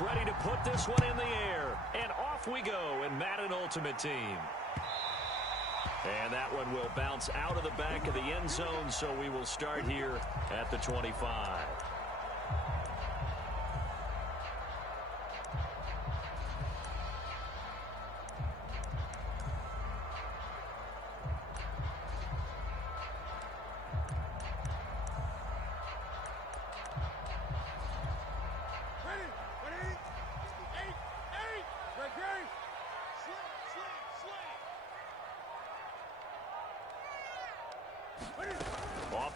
back, ready to put this one in the air. And off we go in Madden Ultimate Team. And that one will bounce out of the back of the end zone, so we will start here at the 25.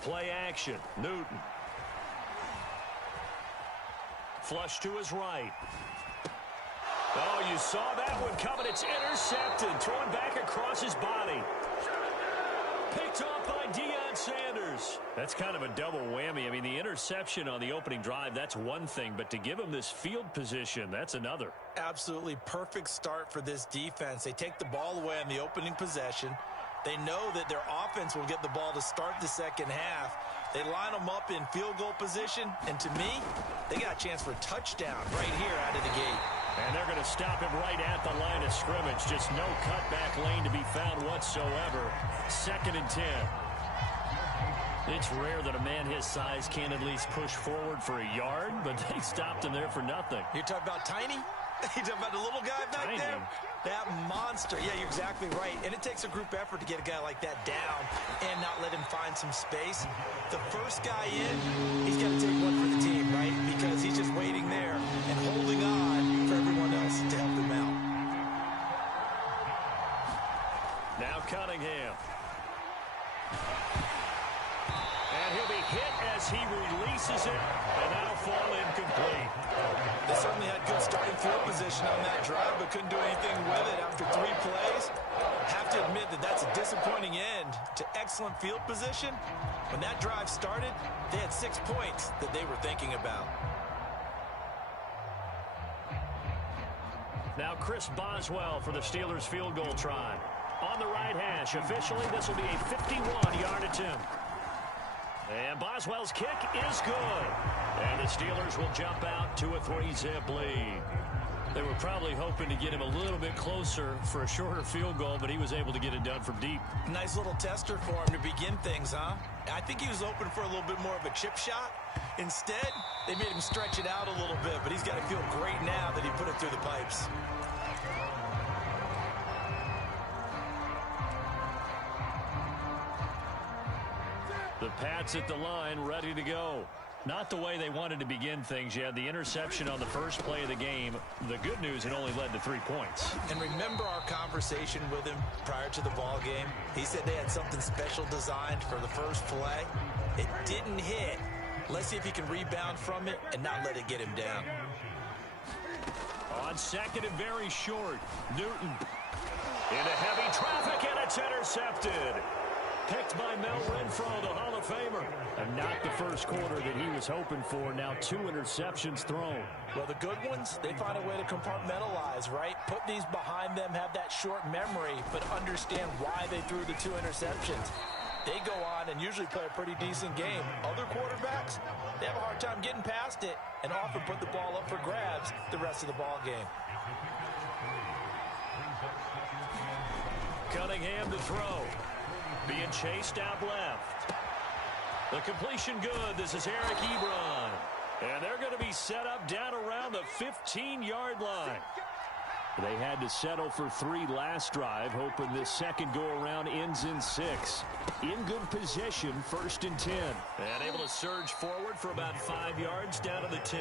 Play action. Newton. Flush to his right. Oh, you saw that one coming. It's intercepted. Throwing back across his body. Picked off by Deion Sanders. That's kind of a double whammy. I mean, the interception on the opening drive, that's one thing. But to give him this field position, that's another. Absolutely perfect start for this defense. They take the ball away on the opening possession. They know that their offense will get the ball to start the second half. They line them up in field goal position, and to me, they got a chance for a touchdown right here out of the gate. And they're going to stop him right at the line of scrimmage. Just no cutback lane to be found whatsoever. 2nd and 10. It's rare that a man his size can at least push forward for a yard, but they stopped him there for nothing. You're talking about tiny? You're talking about the little guy back Tiny. there? That monster. Yeah, you're exactly right. And it takes a group effort to get a guy like that down and not let him find some space. The first guy in, he's got to take one for the team, right? Because he's just waiting there and holding on for everyone else to help him out. Now Cunningham. And he'll be hit as he releases it, and that'll fall incomplete. They certainly had good starting field position on that drive, but couldn't do anything with it after 3 plays. Have to admit that that's a disappointing end to excellent field position. When that drive started, they had 6 points that they were thinking about. Now Chris Boswell for the Steelers field goal try. On the right hash, officially this will be a 51-yard attempt. And Boswell's kick is good. And the Steelers will jump out to a 3-zip lead. They were probably hoping to get him a little bit closer for a shorter field goal, but he was able to get it done from deep. Nice little tester for him to begin things, huh? I think he was open for a little bit more of a chip shot. Instead, they made him stretch it out a little bit, but he's got to feel great now that he put it through the pipes. The Pats at the line, ready to go. Not the way they wanted to begin things. You had the interception on the first play of the game. The good news, it only led to 3 points. And remember our conversation with him prior to the ball game? He said they had something special designed for the first play. It didn't hit. Let's see if he can rebound from it and not let it get him down. On 2nd and very short, Newton into heavy traffic, and it's intercepted. Picked by Mel Renfro, the Hall of Famer. And not the first quarter that he was hoping for. Now 2 interceptions thrown. Well, the good ones, they find a way to compartmentalize, right? Put these behind them, have that short memory, but understand why they threw the 2 interceptions. They go on and usually play a pretty decent game. Other quarterbacks, they have a hard time getting past it and often put the ball up for grabs the rest of the ball game. Cunningham to throw. Being chased out left. The completion good. This is Eric Ebron. And they're going to be set up down around the 15-yard line. They had to settle for 3 last drive, hoping this second go-around ends in 6. In good position, 1st and 10. And able to surge forward for about 5 yards down to the 10.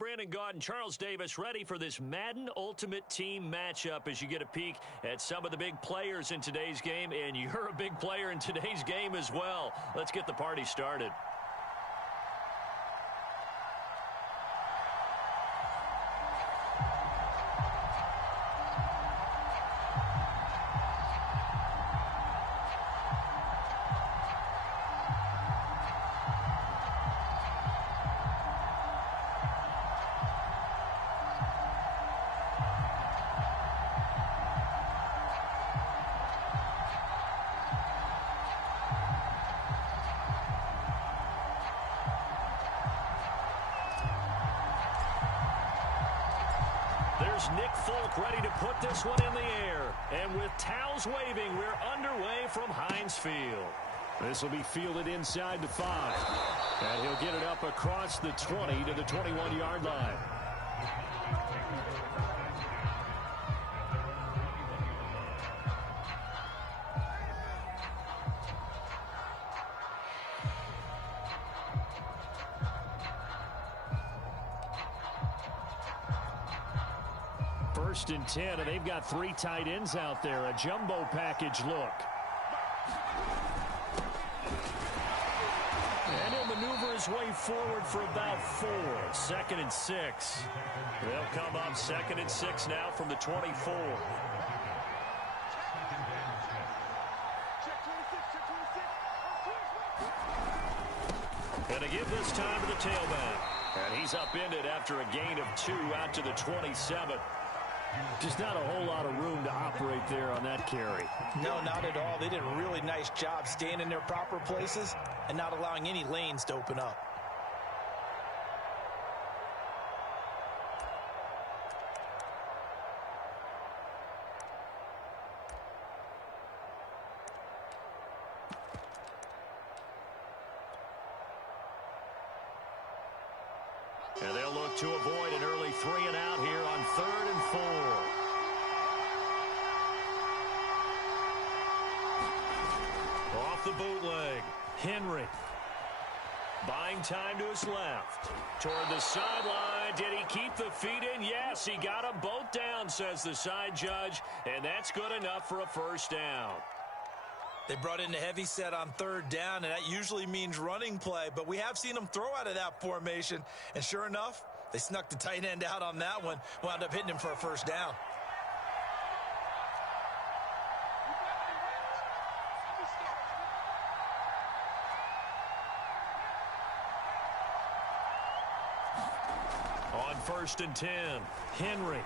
Brandon Gaud and Charles Davis ready for this Madden Ultimate Team matchup as you get a peek at some of the big players in today's game, and you're a big player in today's game as well. Let's get the party started. There's Nick Folk ready to put this one in the air. And with towels waving, we're underway from Heinz Field. This will be fielded inside the 5. And he'll get it up across the 20 to the 21-yard line. First and 10, and they've got 3 tight ends out there. A jumbo package look. And he'll maneuver his way forward for about 4. 2nd and 6. They'll come up 2nd and 6 now from the 24. And they give this time to the tailback. And he's upended after a gain of 2 out to the 27. Just not a whole lot of room to operate there on that carry. No, not at all. They did a really nice job staying in their proper places and not allowing any lanes to open up. And they'll look to avoid an early 3 and out here on 3rd and 4. Off the bootleg, Henry. Buying time to his left. Toward the sideline. Did he keep the feet in? Yes, he got them both down, says the side judge. And that's good enough for a first down. They brought in the heavy set on 3rd down, and that usually means running play. But we have seen them throw out of that formation. And sure enough, they snuck the tight end out on that one. Wound up hitting him for a first down. On 1st and 10, Henry.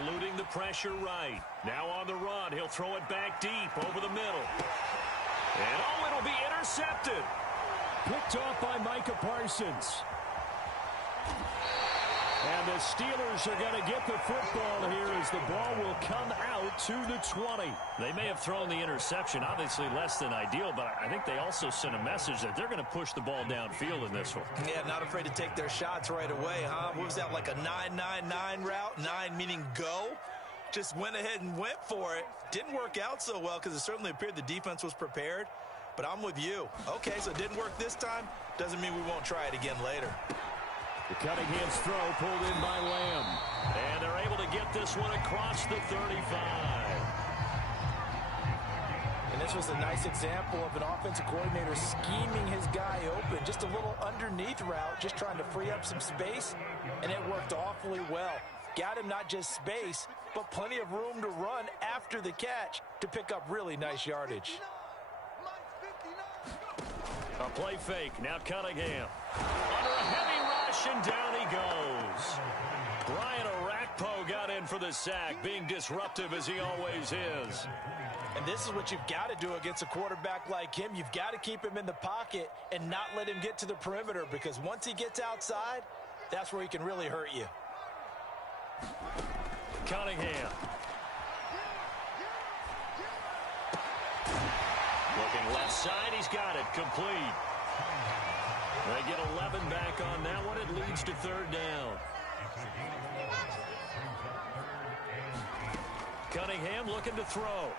Eluding the pressure right. Now on the run. He'll throw it back deep over the middle. And oh, it'll be intercepted. Picked off by Micah Parsons. And the Steelers are going to get the football here as the ball will come out to the 20. They may have thrown the interception, obviously less than ideal, but I think they also sent a message that they're going to push the ball downfield in this one. Yeah, not afraid to take their shots right away, huh? What was that, like a 9-9-9 route? 9 meaning go? Just went ahead and went for it. Didn't work out so well because it certainly appeared the defense was prepared. But I'm with you. Okay, so it didn't work this time. Doesn't mean we won't try it again later. The Cunningham's throw pulled in by Lamb. And they're able to get this one across the 35. And this was a nice example of an offensive coordinator scheming his guy open. Just a little underneath route, just trying to free up some space. And it worked awfully well. Got him not just space, but plenty of room to run after the catch to pick up really nice yardage. A play fake. Now Cunningham. Under a heavy rush, and down he goes. Brian Arakpo got in for the sack, being disruptive as he always is. And this is what you've got to do against a quarterback like him. You've got to keep him in the pocket and not let him get to the perimeter, because once he gets outside, that's where he can really hurt you. Cunningham. Looking left side, he's got it, complete. They get 11 back on that one. It leads to 3rd down. Cunningham looking to throw.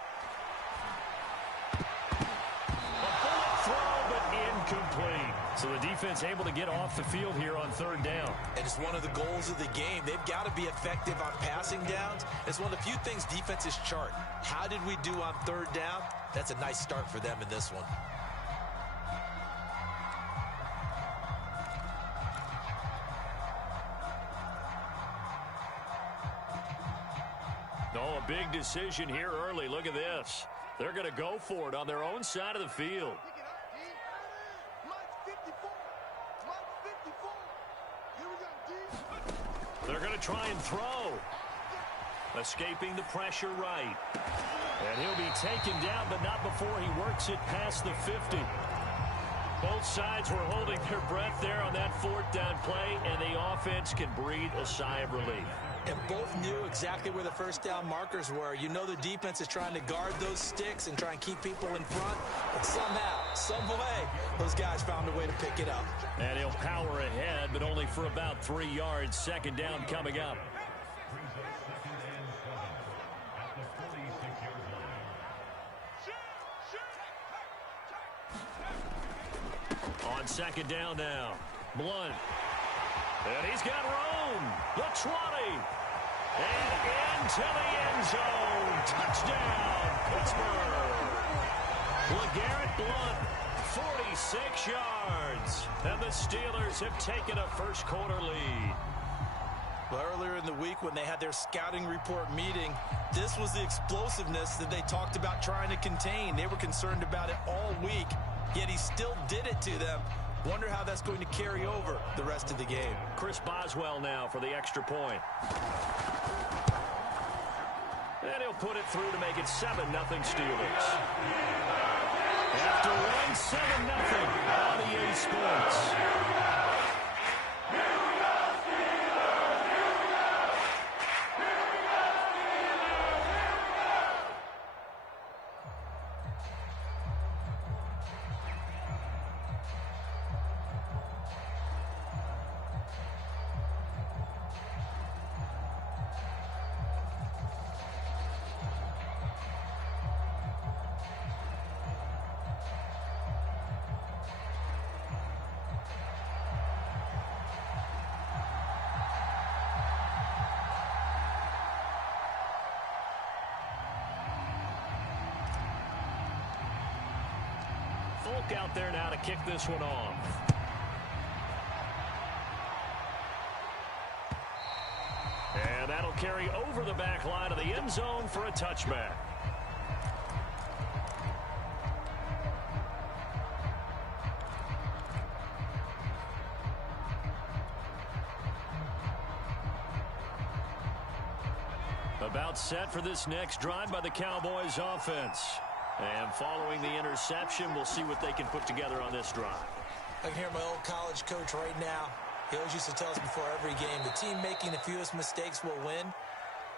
A bullet throw, but incomplete. So the defense able to get off the field here on third down. And it's one of the goals of the game. They've got to be effective on passing downs. It's one of the few things defenses chart. How did we do on third down? That's a nice start for them in this one. Oh, a big decision here early. Look at this. They're going to go for it on their own side of the field. They're going to try and throw. Escaping the pressure right. And he'll be taken down, but not before he works it past the 50. Both sides were holding their breath there on that fourth down play, and the offense can breathe a sigh of relief. And both knew exactly where the first down markers were. You know the defense is trying to guard those sticks and try and keep people in front. But somehow, some way, those guys found a way to pick it up. And he'll power ahead, but only for about 3 yards. Second down coming up. On second down now. Blunt. And he's got room. The 20. And into the end zone. Touchdown, Pittsburgh. LeGarrette Blunt, 46 yards. And the Steelers have taken a first quarter lead. Well, earlier in the week when they had their scouting report meeting, this was the explosiveness that they talked about trying to contain. They were concerned about it all week, yet he still did it to them. Wonder how that's going to carry over the rest of the game. Chris Boswell now for the extra point. And he'll put it through to make it 7-0 Steelers. After one, 7-0 on EA Sports. Folk out there now to kick this one off. And that'll carry over the back line of the end zone for a touchback. About set for this next drive by the Cowboys offense. And following the interception, we'll see what they can put together on this drive. I can hear my old college coach right now. He always used to tell us before every game, the team making the fewest mistakes will win.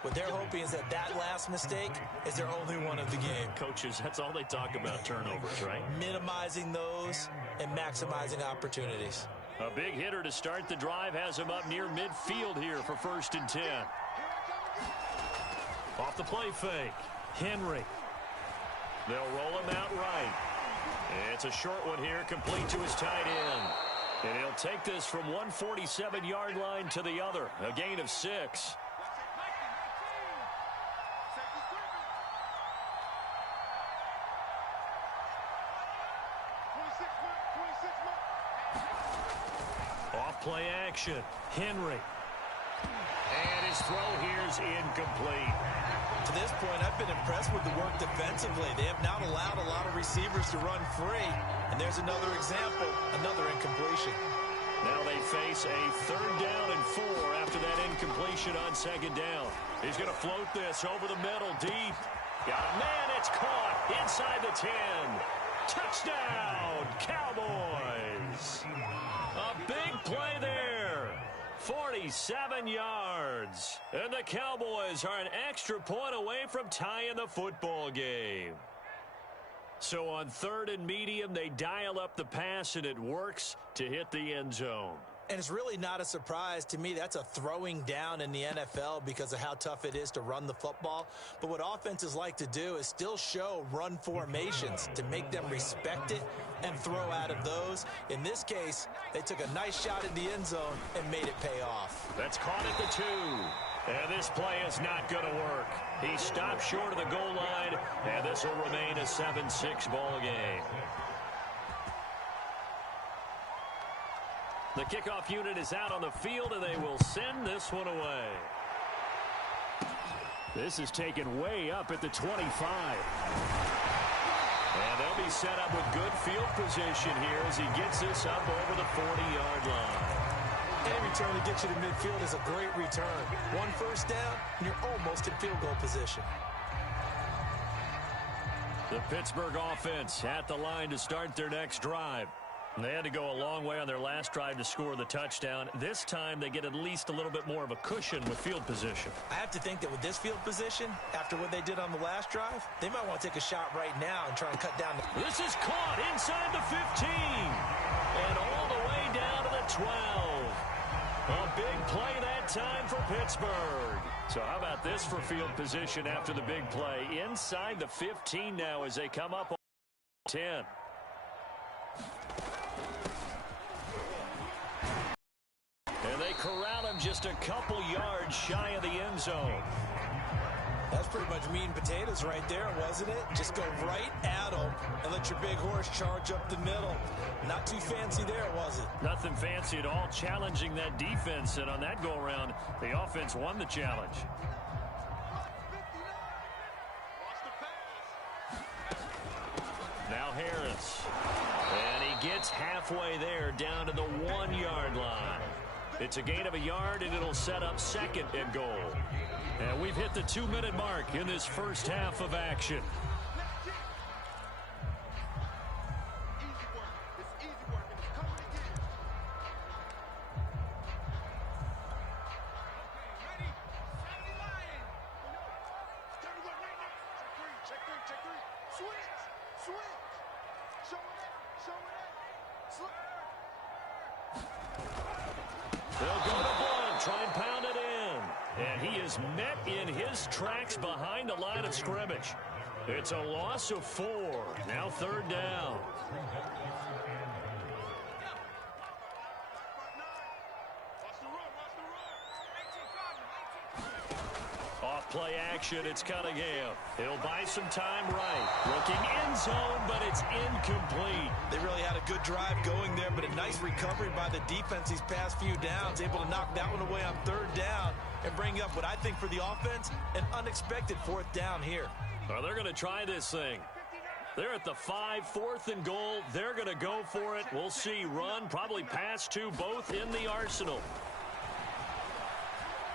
What they're hoping is that last mistake is their only one of the game. Coaches, that's all they talk about, turnovers, right? Minimizing those and maximizing opportunities. A big hitter to start the drive has him up near midfield here for 1st and 10. Off the play fake. Henry. They'll roll him out right. It's a short one here, complete to his tight end. And he'll take this from 147-yard line to the other. A gain of 6. Off play action. Henry. And his throw here is incomplete. To this point, I've been impressed with the work defensively. They have not allowed a lot of receivers to run free. And there's another example, another incompletion. Now they face a 3rd down and 4 after that incompletion on 2nd down. He's going to float this over the middle deep. Got a man, it's caught inside the 10. Touchdown, Cowboys. A big play there. 47 yards. And the Cowboys are an extra point away from tying the football game. So on 3rd and medium, they dial up the pass, and it works to hit the end zone. And it's really not a surprise to me. That's a throwing down in the NFL because of how tough it is to run the football. But what offenses like to do is still show run formations to make them respect it and throw out of those. In this case, they took a nice shot in the end zone and made it pay off. That's caught at the 2. And this play is not going to work. He stopped short of the goal line, and this will remain a 7-6 ball game. The kickoff unit is out on the field, and they will send this one away. This is taken way up at the 25. And they'll be set up with good field position here as he gets this up over the 40-yard line. Any return that gets you to midfield is a great return. One first down, and you're almost in field goal position. The Pittsburgh offense at the line to start their next drive. They had to go a long way on their last drive to score the touchdown. This time, they get at least a little bit more of a cushion with field position. I have to think that with this field position, after what they did on the last drive, they might want to take a shot right now and try and cut down. This is caught inside the 15 and all the way down to the 12. A big play that time for Pittsburgh. So how about this for field position after the big play? Inside the 15 now as they come up on 10. And they corral him just a couple yards shy of the end zone. That's pretty much meat and potatoes right there, wasn't it? Just go right at them and let your big horse charge up the middle. Not too fancy there, was it? Nothing fancy at all, challenging that defense. And on that go-around, the offense won the challenge. Now Harris. And he gets halfway there down to the 1-yard line. It's a gain of a yard, and it'll set up second and goal. And we've hit the 2-minute mark in this first half of action. They'll go to Blunt, try and pound it in. And he is met in his tracks behind the line of scrimmage. It's a loss of 4. Now third down. Off play action, it's Cunningham. He'll buy some time right. Looking end zone, but it's incomplete. They really had a good drive going there, but a nice recovery by the defense these past few downs. Able to knock that one away on third down and bring up what I think for the offense, an unexpected fourth down here. Well, they're going to try this thing. They're at the 5, 4th and goal. They're going to go for it. We'll see. Run, probably pass to both in the arsenal.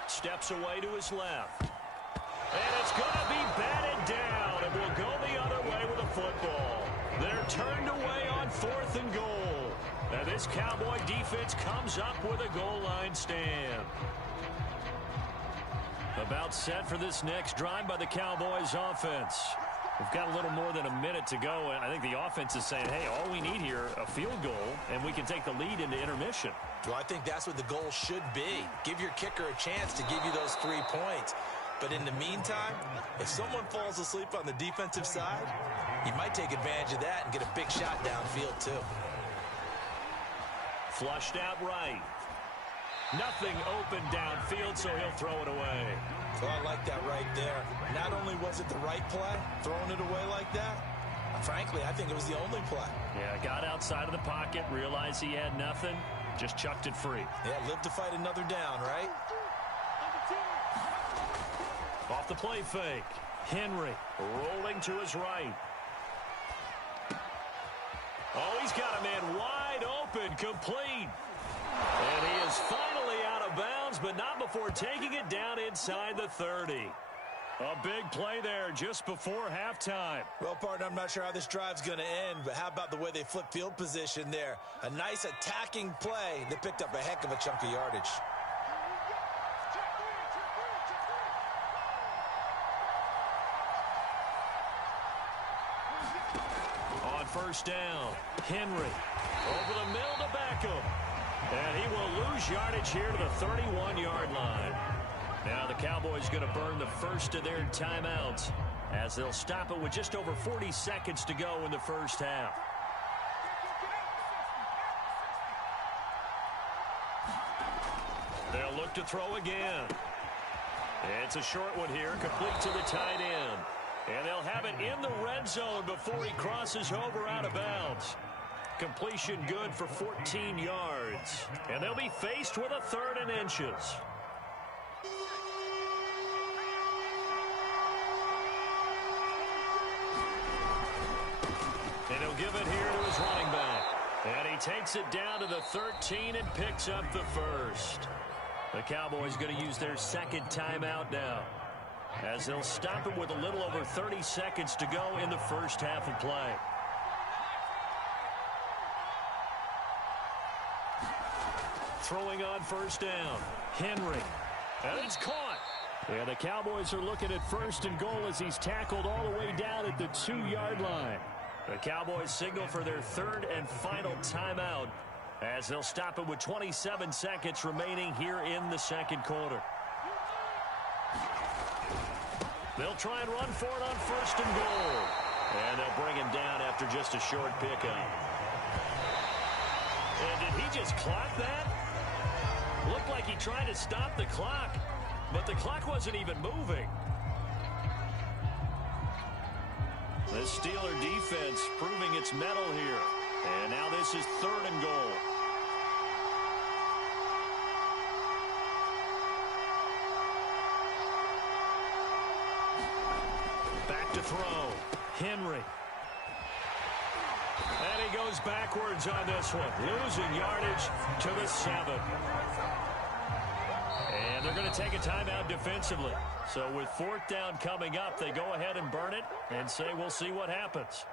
Steps away to his left. And it's going to be batted down, and will go the other way with a football. They're turned away on 4th and goal. Now this Cowboy defense comes up with a goal line stand. About set for this next drive by the Cowboys offense. We've got a little more than a minute to go, and I think the offense is saying, hey, all we need here, a field goal, and we can take the lead into intermission. Well, I think that's what the goal should be. Give your kicker a chance to give you those 3 points. But in the meantime, if someone falls asleep on the defensive side, you might take advantage of that and get a big shot downfield too. Flushed out right. Nothing open downfield, so he'll throw it away. So I like that right there. Not only was it the right play, throwing it away like that, frankly, I think it was the only play. Yeah, got outside of the pocket, realized he had nothing, just chucked it free. Yeah, live to fight another down, right? Off the play fake. Henry rolling to his right. Oh, he's got a man wide open, complete. And he is finally out of bounds, but not before taking it down inside the 30. A big play there just before halftime. Well, partner, I'm not sure how this drive's going to end, but how about the way they flip field position there? A nice attacking play that picked up a heck of a chunk of yardage. On first down, Henry over the middle to Beckham. And he will lose yardage here to the 31-yard line. Now the Cowboys going to burn the first of their timeouts as they'll stop it with just over 40 seconds to go in the first half. They'll look to throw again. It's a short one here, complete to the tight end. And they'll have it in the red zone before he crosses over out of bounds. Completion good for 14 yards. And they'll be faced with a 3rd and inches. And he'll give it here to his running back. And he takes it down to the 13 and picks up the first. The Cowboys going to use their second timeout now, as they'll stop it with a little over 30 seconds to go in the first half of play. Throwing on first down, Henry. And it's caught. And the Cowboys are looking at 1st and goal as he's tackled all the way down at the 2-yard line. The Cowboys signal for their 3rd and final timeout, as they'll stop it with 27 seconds remaining here in the second quarter. They'll try and run for it on 1st and goal. And they'll bring him down after just a short pickup. And did he just clock that? Looked like he tried to stop the clock, but the clock wasn't even moving. The Steeler defense proving its mettle here. And now this is 3rd and goal. Back to throw. Henry. And he goes backwards on this one. Losing yardage to the 7. And they're going to take a timeout defensively. So with 4th down coming up, they go ahead and burn it and say we'll see what happens.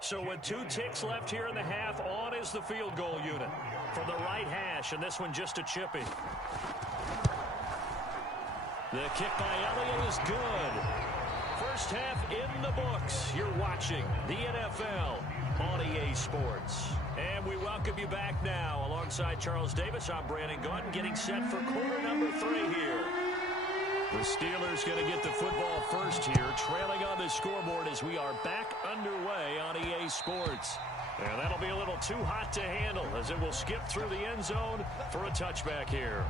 So with 2 ticks left here in the half, on is the field goal unit from the right hash, and this one just a chippy. The kick by Elliott is good. First half in the books. You're watching the NFL on EA Sports. And we welcome you back now. Alongside Charles Davis, I'm Brandon Gaudin, getting set for quarter number 3 here. The Steelers going to get the football first here, trailing on the scoreboard as we are back underway on EA Sports. And that'll be a little too hot to handle as it will skip through the end zone for a touchback here.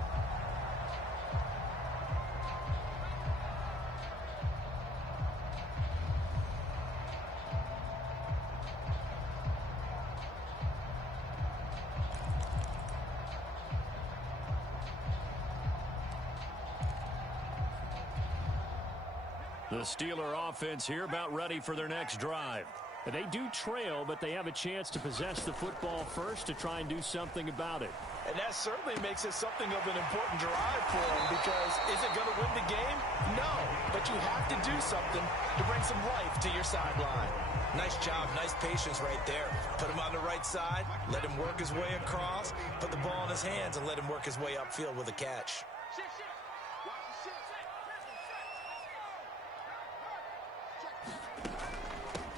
The Steeler offense here about ready for their next drive. They do trail, but they have a chance to possess the football first to try and do something about it. And that certainly makes it something of an important drive for them, because is it going to win the game? No, but you have to do something to bring some life to your sideline. Nice job, nice patience right there. Put him on the right side, let him work his way across, put the ball in his hands, and let him work his way upfield with a catch.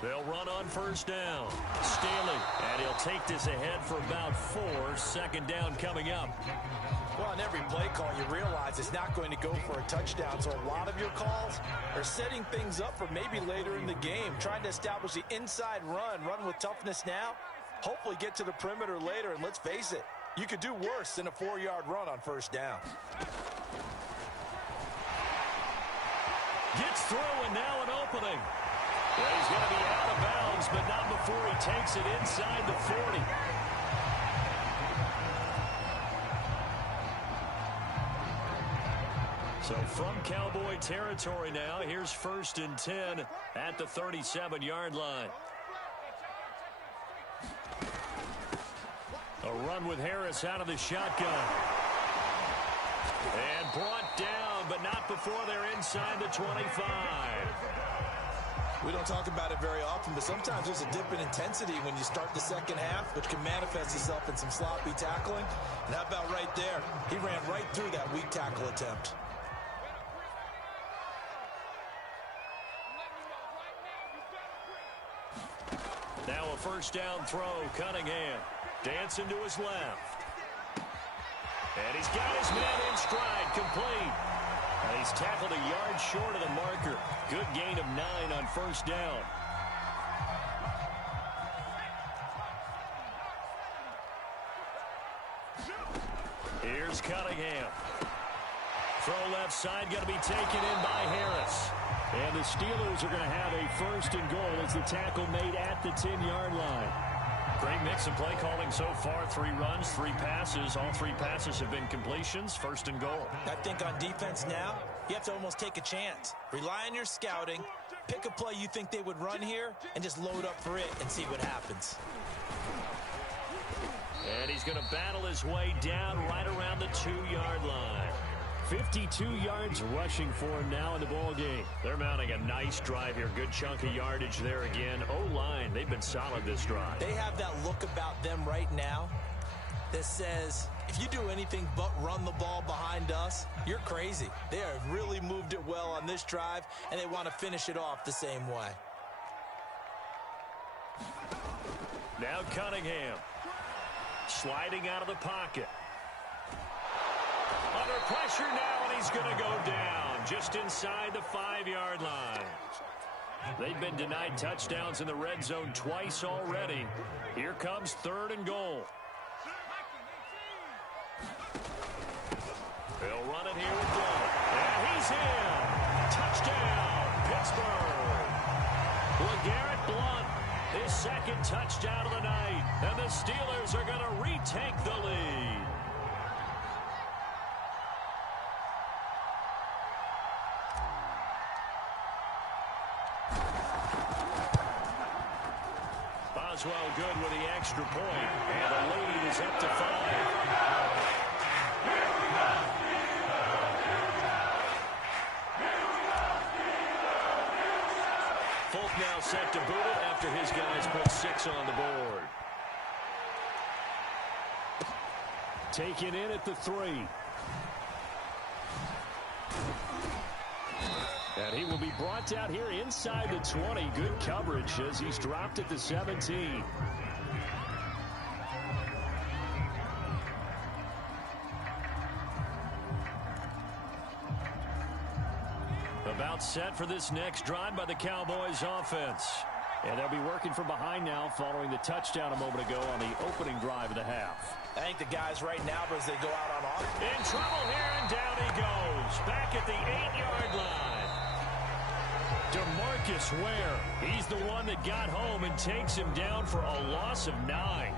They'll run on first down. Staley, and he'll take this ahead for about 4. Second down coming up. Well, on every play call, you realize it's not going to go for a touchdown, so a lot of your calls are setting things up for maybe later in the game, trying to establish the inside run with toughness now, hopefully get to the perimeter later, and let's face it, you could do worse than a 4-yard run on first down. Gets through, and now an opening. Well, he's going to be out of bounds, but not before he takes it inside the 40. So from Cowboy territory now, here's 1st and 10 at the 37-yard line. A run with Harris out of the shotgun. And brought down, but not before they're inside the 25. We don't talk about it very often, but sometimes there's a dip in intensity when you start the second half, which can manifest itself in some sloppy tackling. And how about right there? He ran right through that weak tackle attempt. Now a first down throw, Cunningham. Dancing to his left. And he's got his man in stride, complete. And he's tackled a yard short of the marker. Good gain of 9 on first down. Here's Cunningham. Throw left side, going to be taken in by Harris. And the Steelers are going to have a first and goal as the tackle made at the 10-yard line. Great mix of play calling so far. 3 runs, 3 passes. All 3 passes have been completions. First and goal. I think on defense now, you have to almost take a chance. Rely on your scouting. Pick a play you think they would run here and just load up for it and see what happens. And he's going to battle his way down right around the 2-yard line. 52 yards rushing for him now in the ball game. They're mounting a nice drive here. Good chunk of yardage there again. O-line, they've been solid this drive. They have that look about them right now that says, if you do anything but run the ball behind us, you're crazy. They have really moved it well on this drive, and they want to finish it off the same way. Now Cunningham. Sliding out of the pocket. Under pressure now, and he's going to go down just inside the 5-yard line. They've been denied touchdowns in the red zone twice already. Here comes 3rd and goal. They'll run it here with Dillon. And he's in. Touchdown, Pittsburgh. LeGarrette Blount, his 2nd touchdown of the night. And the Steelers are going to retake the lead. Boswell good with the extra point, and the lead is up to 5. Folk now set to boot it after his guys put 6 on the board. Taken in at the 3. And he will be brought out here inside the 20. Good coverage as he's dropped at the 17. About set for this next drive by the Cowboys offense. And they'll be working from behind now following the touchdown a moment ago on the opening drive of the half. I think the guys right now, as they go out on offense. In trouble here, and down he goes. Back at the 8-yard line. DeMarcus Ware, he's the one that got home and takes him down for a loss of 9.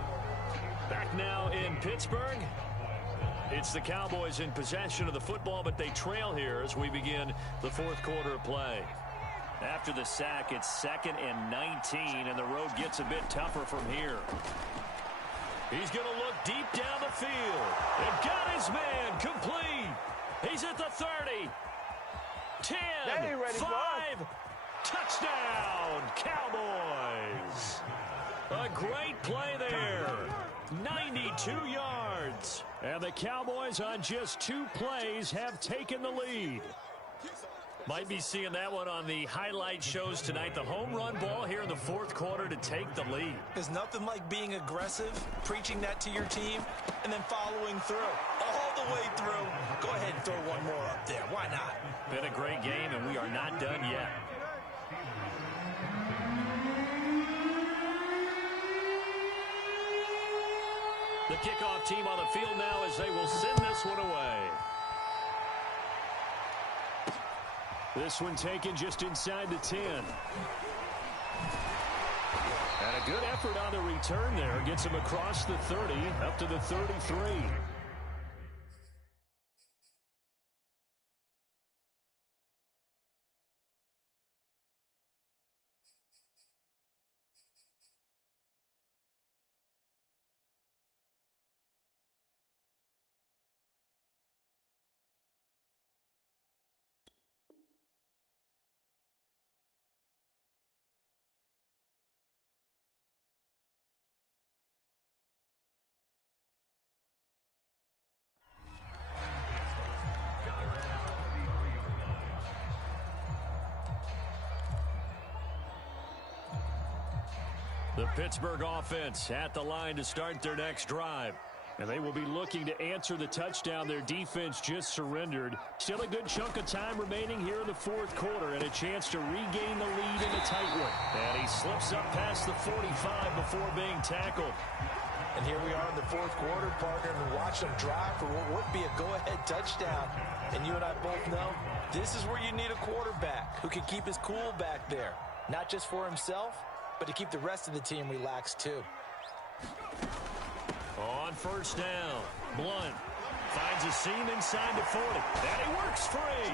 Back now in Pittsburgh. It's the Cowboys in possession of the football, but they trail here as we begin the 4th quarter of play. After the sack, it's 2nd and 19, and the road gets a bit tougher from here. He's going to look deep down the field. And got his man complete. He's at the 30. 10, 5, touchdown, Cowboys. A great play there. 92 yards. And the Cowboys on just 2 plays have taken the lead. Might be seeing that one on the highlight shows tonight. The home run ball here in the 4th quarter to take the lead. There's nothing like being aggressive, preaching that to your team, and then following through. All the way through. Go ahead and throw one more up there. Why not? Been a great game, and we are not done yet. The kickoff team on the field now as they will send this one away. This one taken just inside the 10. And a good effort on the return there. Gets him across the 30, up to the 33. The Pittsburgh offense at the line to start their next drive. And they will be looking to answer the touchdown their defense just surrendered. Still a good chunk of time remaining here in the fourth quarter and a chance to regain the lead in a tight one. And he slips up past the 45 before being tackled. And here we are in the fourth quarter, partner, and watch them drive for what would be a go-ahead touchdown. And you and I both know this is where you need a quarterback who can keep his cool back there. Not just for himself, but to keep the rest of the team relaxed too. On first down, Blunt finds a seam inside the 40. And he works free.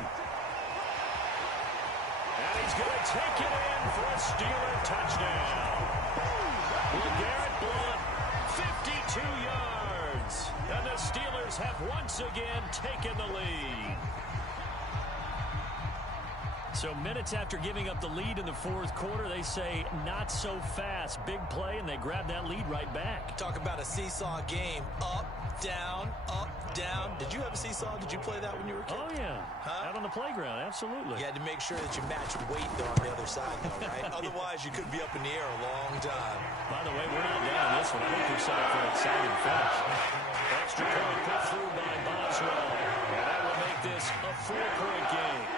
And he's going to take it in for a Steeler touchdown. LeGarrette Blunt, 52 yards. And the Steelers have once again taken the lead. So minutes after giving up the lead in the fourth quarter, they say not so fast. Big play, and they grab that lead right back. Talk about a seesaw game. Up, down, up, down. Did you have a seesaw? Did you play that when you were a kid? Oh, yeah. Huh? Out on the playground, absolutely. You had to make sure that you matched weight, though, on the other side, though, right? Otherwise, you could be up in the air a long time. By the way, we're not down on this one. I think we're set up for an exciting finish. Extra point put through by Boswell. And that will make this a 4-point game.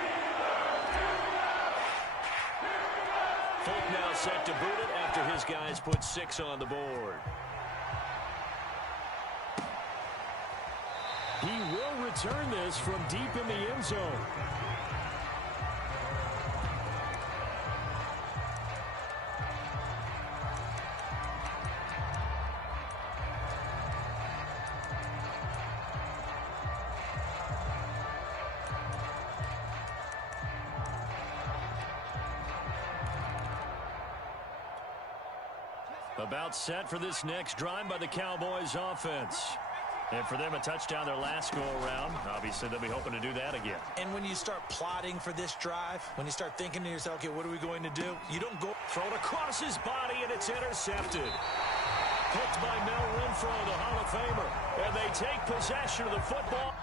Folk now set to boot it after his guys put 6 on the board. He will return this from deep in the end zone. About set for this next drive by the Cowboys offense. And for them, a touchdown their last go-around. Obviously, they'll be hoping to do that again. And when you start plotting for this drive, when you start thinking to yourself, okay, what are we going to do? You don't go. Thrown across his body, and it's intercepted. Picked by Mel Renfro, the Hall of Famer. And they take possession of the football.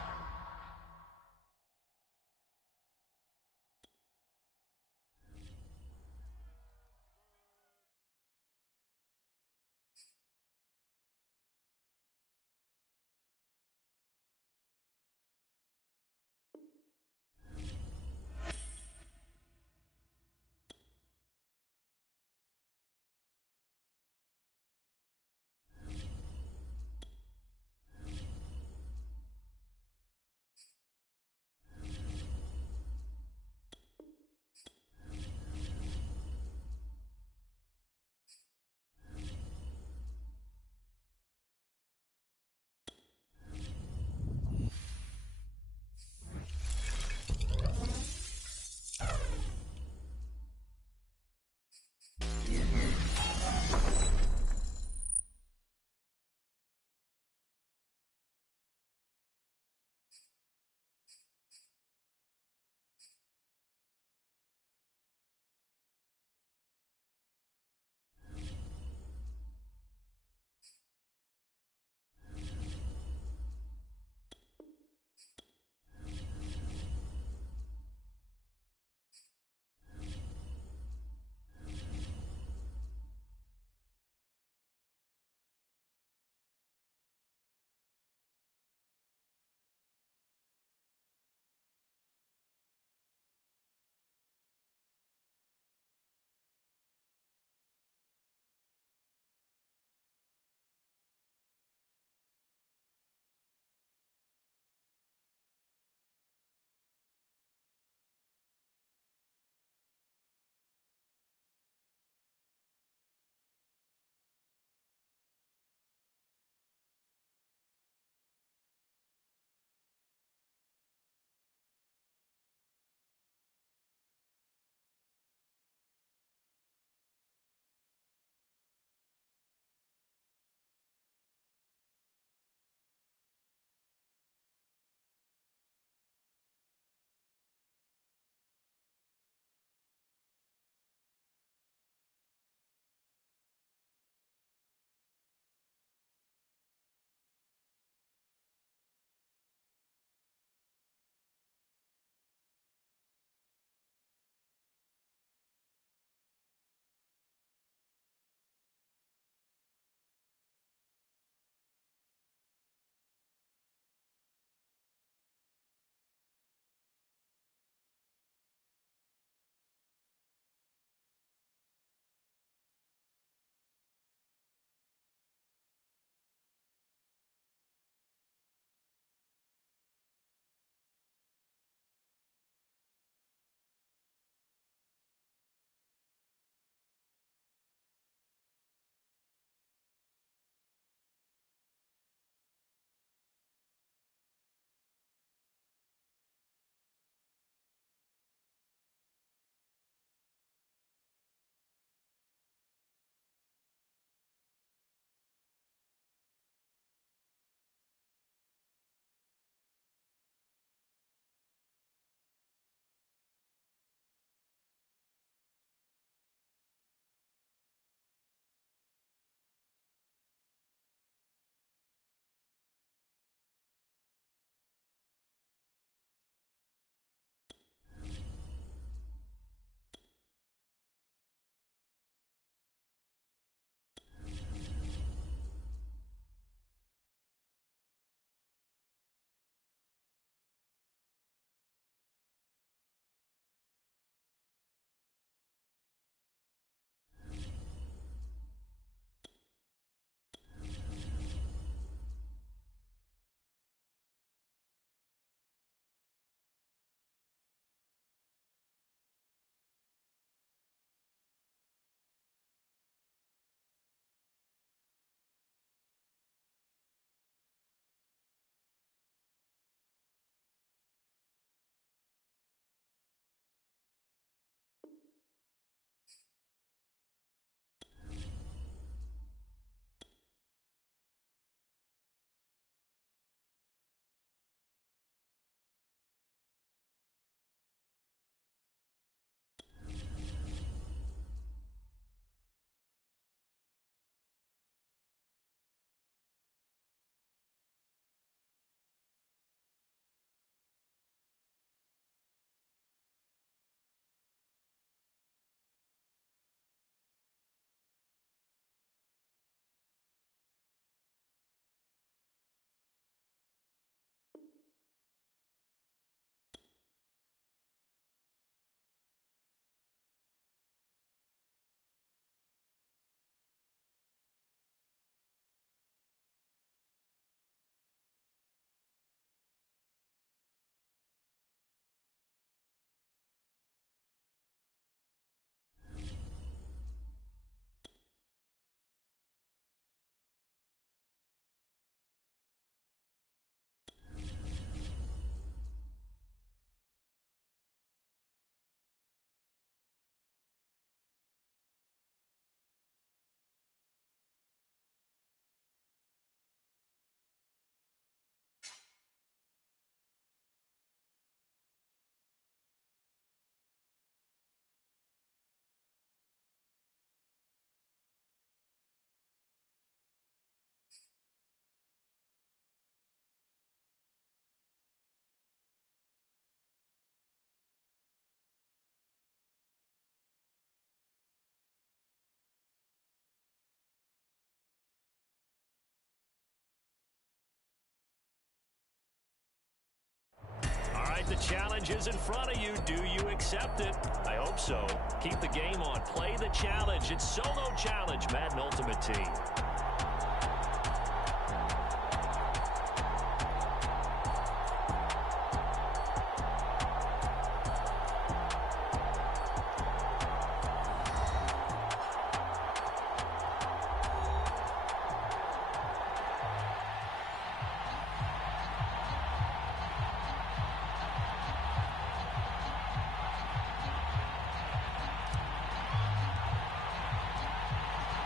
right, the challenge is in front of you. Do you accept it? I hope so. Keep the game on. Play the challenge. It's solo challenge, Madden Ultimate Team.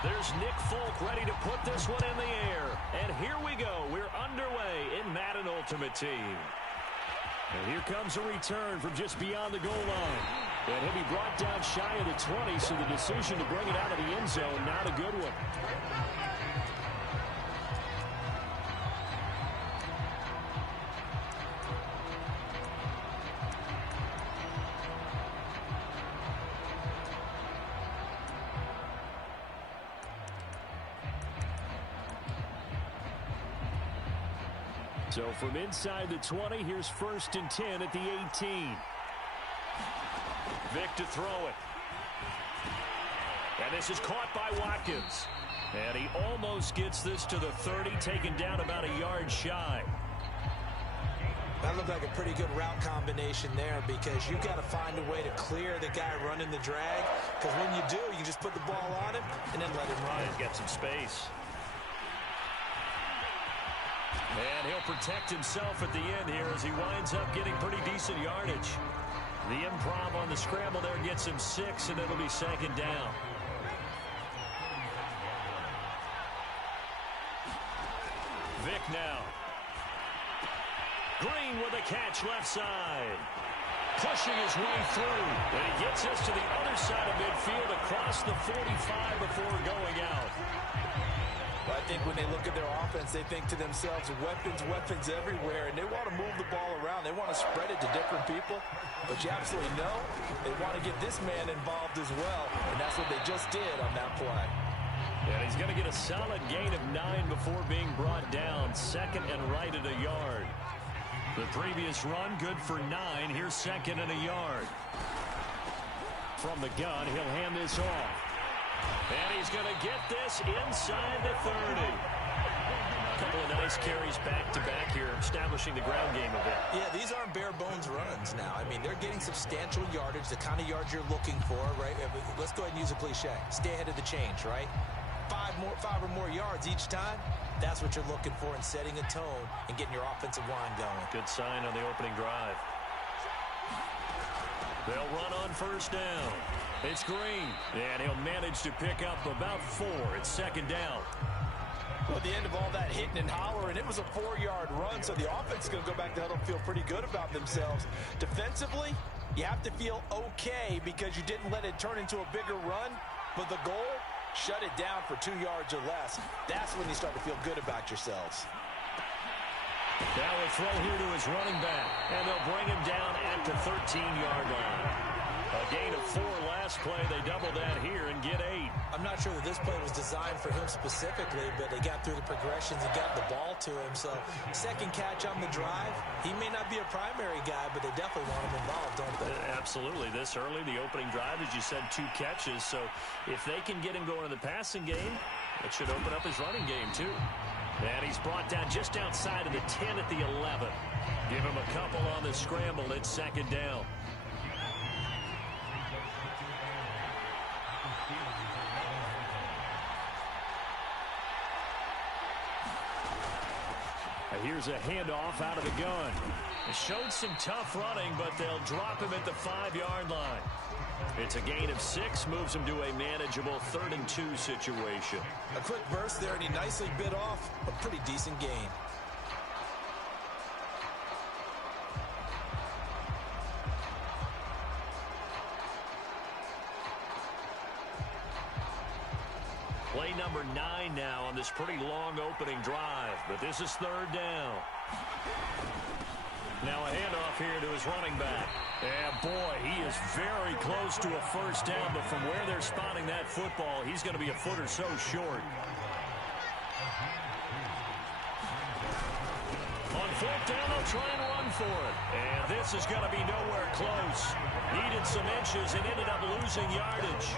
There's Nick Folk ready to put this one in the air. And here we go. We're underway in Madden Ultimate Team. And here comes a return from just beyond the goal line. And he'll be brought down shy of the 20, so the decision to bring it out of the end zone, not a good one. So from inside the 20, here's 1st and 10 at the 18. Vick to throw it. And this is caught by Watkins. And he almost gets this to the 30, taken down about a yard shy. That looked like a pretty good route combination there, because you've got to find a way to clear the guy running the drag. Because when you do, you just put the ball on him and then let him run. He's got some space. And he'll protect himself at the end here as he winds up getting pretty decent yardage. The improv on the scramble there gets him 6, and it'll be 2nd down. Vick now. Green with a catch left side. Pushing his way through. And he gets us to the other side of midfield across the 45 before going out. I think when they look at their offense, they think to themselves, weapons everywhere, and they want to move the ball around. They want to spread it to different people, but you absolutely know they want to get this man involved as well, and that's what they just did on that play. And he's going to get a solid gain of 9 before being brought down. 2nd and right at a yard. The previous run, good for 9. Here's 2nd and a yard. From the gun, he'll hand this off. And he's going to get this inside the 30. A couple of nice carries back-to-back here, establishing the ground game a bit. Yeah, these aren't bare-bones runs now. I mean, they're getting substantial yardage, the kind of yards you're looking for, right? Let's go ahead and use a cliche. Stay ahead of the change, right? 5 or more yards each time. That's what you're looking for in setting a tone and getting your offensive line going. Good sign on the opening drive. They'll run on 1st down. It's Green, and he'll manage to pick up about 4. It's 2nd down. Well, at the end of all that hitting and hollering, it was a 4-yard run, so the offense is going to go back to huddle and feel pretty good about themselves. Defensively, you have to feel okay because you didn't let it turn into a bigger run, but the goal, shut it down for 2 yards or less. That's when you start to feel good about yourselves. Now a throw here to his running back, and they'll bring him down at the 13-yard line. A gain of 4 last play. They double that here and get 8. I'm not sure that this play was designed for him specifically, but they got through the progressions and got the ball to him. So 2nd catch on the drive. He may not be a primary guy, but they definitely want him involved, don't they? Absolutely. This early, the opening drive, as you said, 2 catches. So if they can get him going in the passing game, it should open up his running game too. And he's brought down just outside of the 10 at the 11. Give him a couple on the scramble. It's 2nd down. Here's a handoff out of the gun. It showed some tough running, but they'll drop him at the 5-yard line. It's a gain of 6, moves him to a manageable 3rd and 2 situation. A quick burst there, and he nicely bit off a pretty decent gain. Play number 9 now on this pretty long opening drive, but this is 3rd down. Now a handoff here to his running back. And boy, he is very close to a 1st down, but from where they're spotting that football, he's going to be a foot or so short. On 4th down, they'll try and run for it. And this is going to be nowhere close. Needed some inches and ended up losing yardage.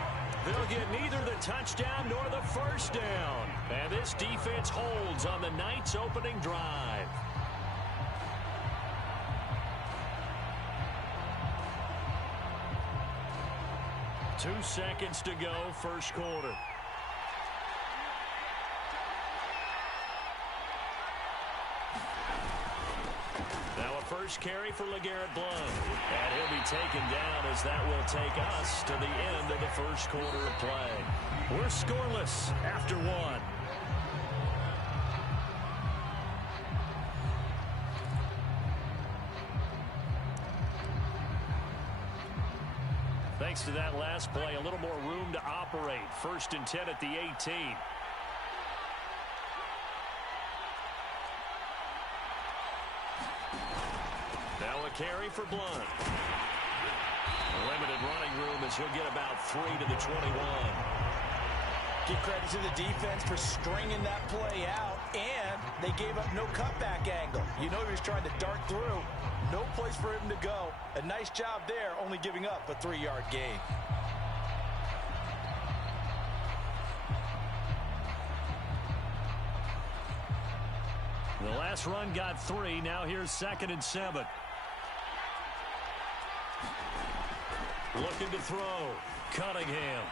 They'll get neither the touchdown nor the first down. And this defense holds on the Knights' opening drive. Two seconds to go, first quarter. Now a first carry for LeGarrette Blount. And he'll be taken down as that will take us to the end of the first quarter of play. We're scoreless after one. Thanks to that last play, a little more room to operate. 1st and 10 at the 18. Now a carry for Blount. Limited running room as he'll get about 3 to the 21. Give credit to the defense for stringing that play out, and they gave up no cutback angle. You know he was trying to dart through. No place for him to go. A nice job there, only giving up a 3-yard gain. The last run got 3. Now here's 2nd and 7. Looking to throw. Cunningham.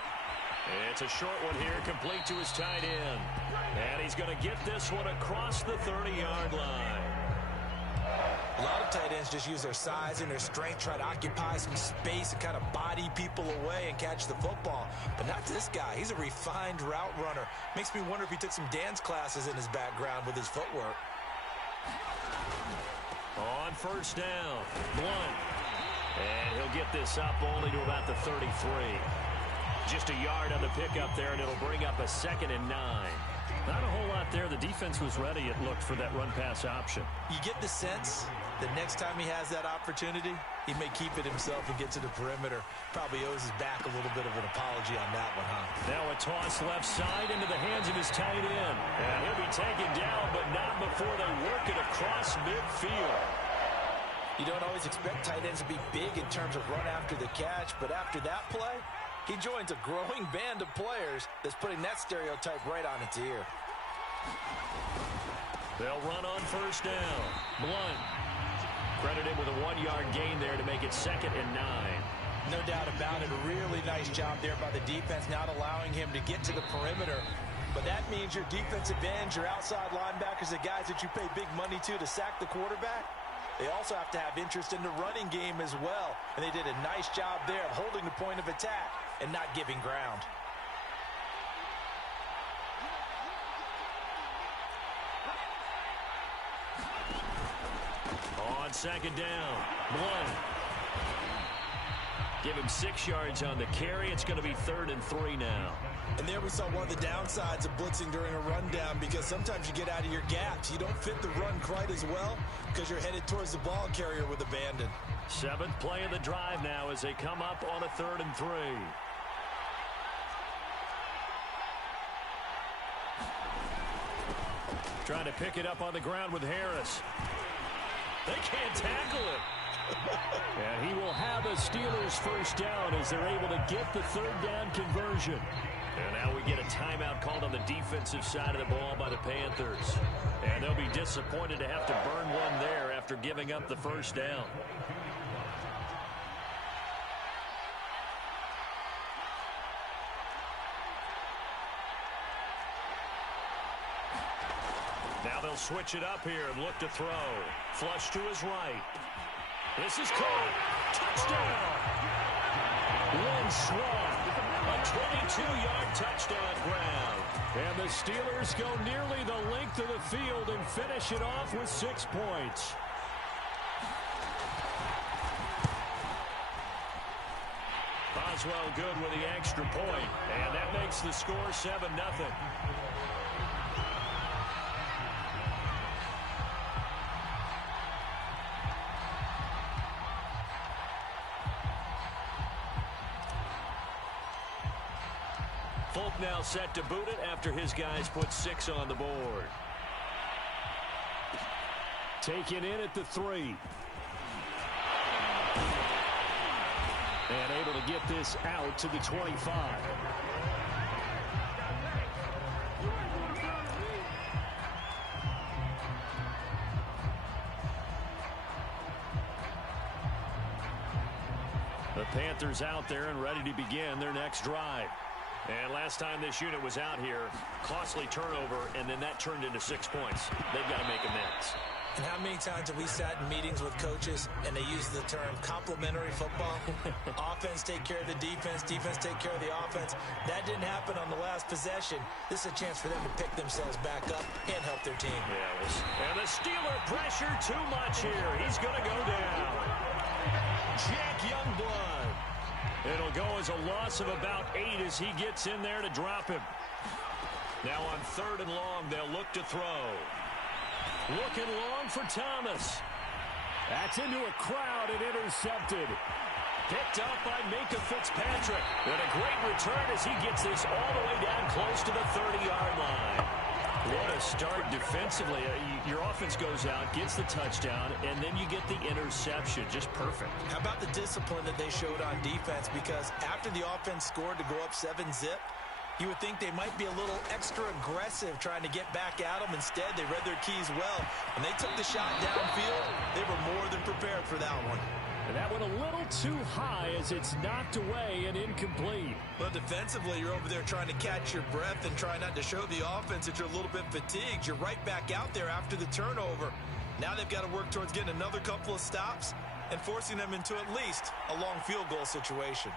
It's a short one here, complete to his tight end. And he's going to get this one across the 30-yard line. A lot of tight ends just use their size and their strength, try to occupy some space and kind of body people away and catch the football. But not this guy. He's a refined route runner. Makes me wonder if he took some dance classes in his background with his footwork. On first down, Blount. And he'll get this up only to about the 33. Just a yard on the pickup there, and it'll bring up a 2nd and 9. Not a whole lot there. The defense was ready, it looked, for that run-pass option. You get the sense that next time he has that opportunity, he may keep it himself and get to the perimeter. Probably owes his back a little bit of an apology on that one, huh? Now a toss left side into the hands of his tight end. And he'll be taken down, but not before they work it across midfield. You don't always expect tight ends to be big in terms of run after the catch, but after that play, he joins a growing band of players that's putting that stereotype right on its ear. They'll run on first down. Blount credited with a 1-yard gain there to make it 2nd and 9. No doubt about it. A really nice job there by the defense, not allowing him to get to the perimeter. But that means your defensive ends, your outside linebackers, the guys that you pay big money to sack the quarterback, they also have to have interest in the running game as well. And they did a nice job there of holding the point of attack and not giving ground. On 2nd down, Blount. Give him 6 yards on the carry. It's going to be 3rd and 3 now. And there we saw one of the downsides of blitzing during a rundown, because sometimes you get out of your gaps. You don't fit the run quite as well because you're headed towards the ball carrier with abandon. 7th play of the drive now as they come up on a 3rd and 3. Trying to pick it up on the ground with Harris. They can't tackle him. And he will have a Steelers first down as they're able to get the 3rd down conversion. And now we get a timeout called on the defensive side of the ball by the Panthers. And they'll be disappointed to have to burn one there after giving up the first down. Now they'll switch it up here and look to throw. Flush to his right. This is caught. Touchdown. One swung. A 22-yard touchdown ground. And the Steelers go nearly the length of the field and finish it off with 6 points. Boswell good with the extra point. And that makes the score 7-0. Folk now set to boot it after his guys put 6 on the board. Taken in at the 3. And able to get this out to the 25. The Panthers out there and ready to begin their next drive. And last time this unit was out here, costly turnover, and then that turned into 6 points. They've got to make amends. And how many times have we sat in meetings with coaches and they use the term complementary football? Offense take care of the defense, defense take care of the offense. That didn't happen on the last possession. This is a chance for them to pick themselves back up and help their team. Yeah, and the Steeler pressure too much here. He's going to go down. Jack Youngblood. It'll go as a loss of about 8 as he gets in there to drop him. Now on 3rd and long, they'll look to throw. Looking long for Thomas. That's into a crowd and intercepted. Picked up by Minka Fitzpatrick. And a great return as he gets this all the way down close to the 30-yard line. What a start defensively. Your offense goes out, gets the touchdown, and then you get the interception. Just perfect. How about the discipline that they showed on defense? Because after the offense scored to go up 7-zip, you would think they might be a little extra aggressive trying to get back at them. Instead, they read their keys well. When they took the shot downfield, they were more than prepared for that one. And that went a little too high as it's knocked away and incomplete. But defensively, you're over there trying to catch your breath and try not to show the offense that you're a little bit fatigued. You're right back out there after the turnover. Now they've got to work towards getting another couple of stops and forcing them into at least a long field goal situation.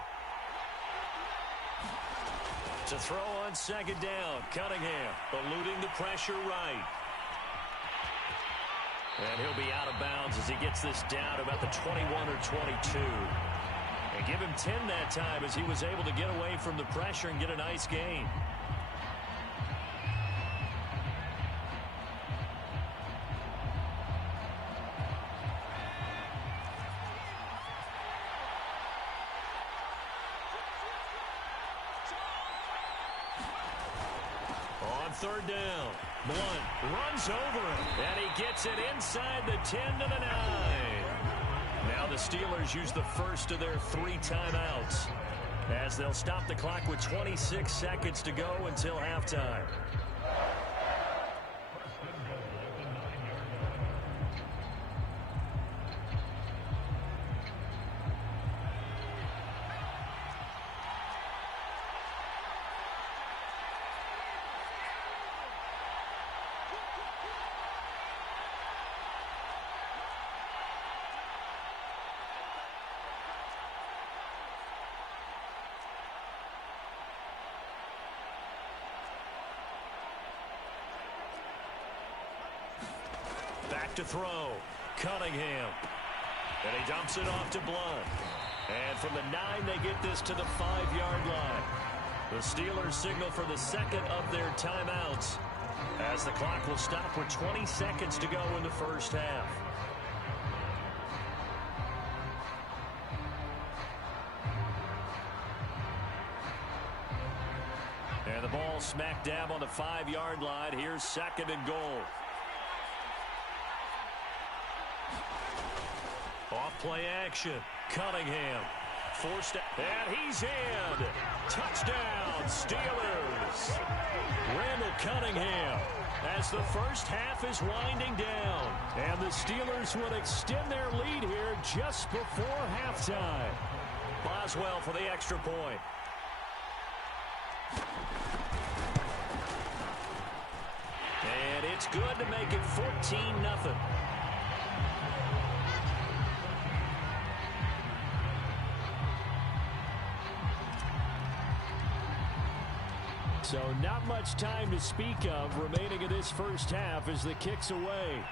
To throw on 2nd down, Cunningham eluding the pressure right. And he'll be out of bounds as he gets this down about the 21 or 22. And give him 10 that time as he was able to get away from the pressure and get a nice gain. On 3rd down, Blunt runs over him, and he gets it inside the 10 to the 9. Now the Steelers use the first of their 3 timeouts as they'll stop the clock with 26 seconds to go until halftime. Back to throw. Cunningham. And he dumps it off to Blunt. And from the 9, they get this to the 5-yard line. The Steelers signal for the second of their timeouts as the clock will stop with 20 seconds to go in the first half. And the ball smack dab on the 5-yard line. Here's 2nd and goal. Off play action. Cunningham. Forced out. And he's in. Touchdown, Steelers. Randall Cunningham as the first half is winding down. And the Steelers would extend their lead here just before halftime. Boswell for the extra point. And it's good to make it 14-0. So not much time to speak of remaining in this first half as the kick's away.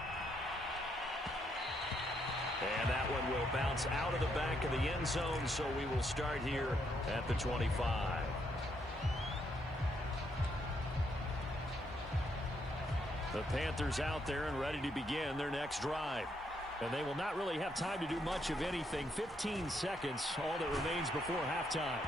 And that one will bounce out of the back of the end zone, so we will start here at the 25. The Panthers out there and ready to begin their next drive. And they will not really have time to do much of anything. 15 seconds, all that remains before halftime.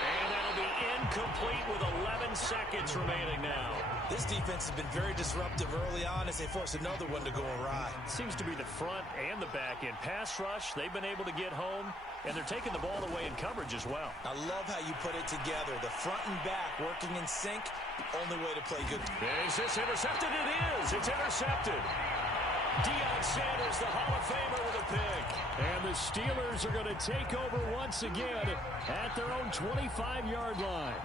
And that'll be incomplete with 11 seconds remaining now. This defense has been very disruptive early on as they force another one to go awry. Seems to be the front and the back end. Pass rush, they've been able to get home, and they're taking the ball away in coverage as well. I love how you put it together. The front and back working in sync, the only way to play good. Is this intercepted? It is. It's intercepted. Deion Sanders, the Hall of Famer, with a pick. And the Steelers are going to take over once again at their own 25-yard line.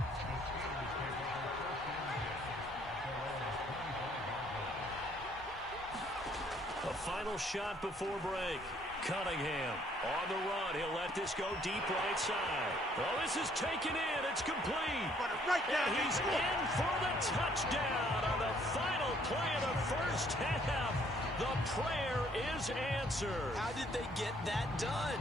A final shot before break. Cunningham on the run. He'll let this go deep right side. Oh, this is taken in. It's complete. And he's in for the touchdown on the final play of the first half. The prayer is answered. How did they get that done?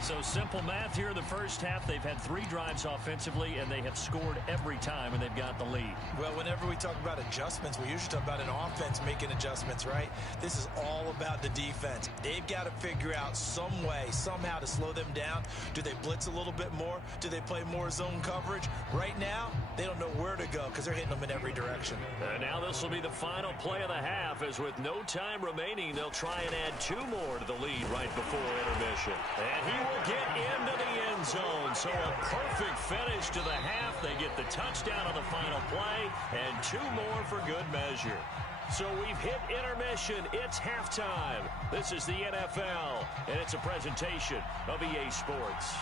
So simple math here in the first half. They've had 3 drives offensively, and they have scored every time, and they've got the lead. Well, whenever we talk about adjustments, we usually talk about an offense making adjustments, right? This is all about the defense. They've got to figure out some way, somehow to slow them down. Do they blitz a little bit more? Do they play more zone coverage? Right now, they don't know where to go because they're hitting them in every direction. And now this will be the final play of the half, as with no time remaining, they'll try and add 2 more to the lead right before intermission. And he will get into the end zone. So a perfect finish to the half. They get the touchdown on the final play and 2 more for good measure. So we've hit intermission. It's halftime. This is the NFL, and it's a presentation of EA Sports.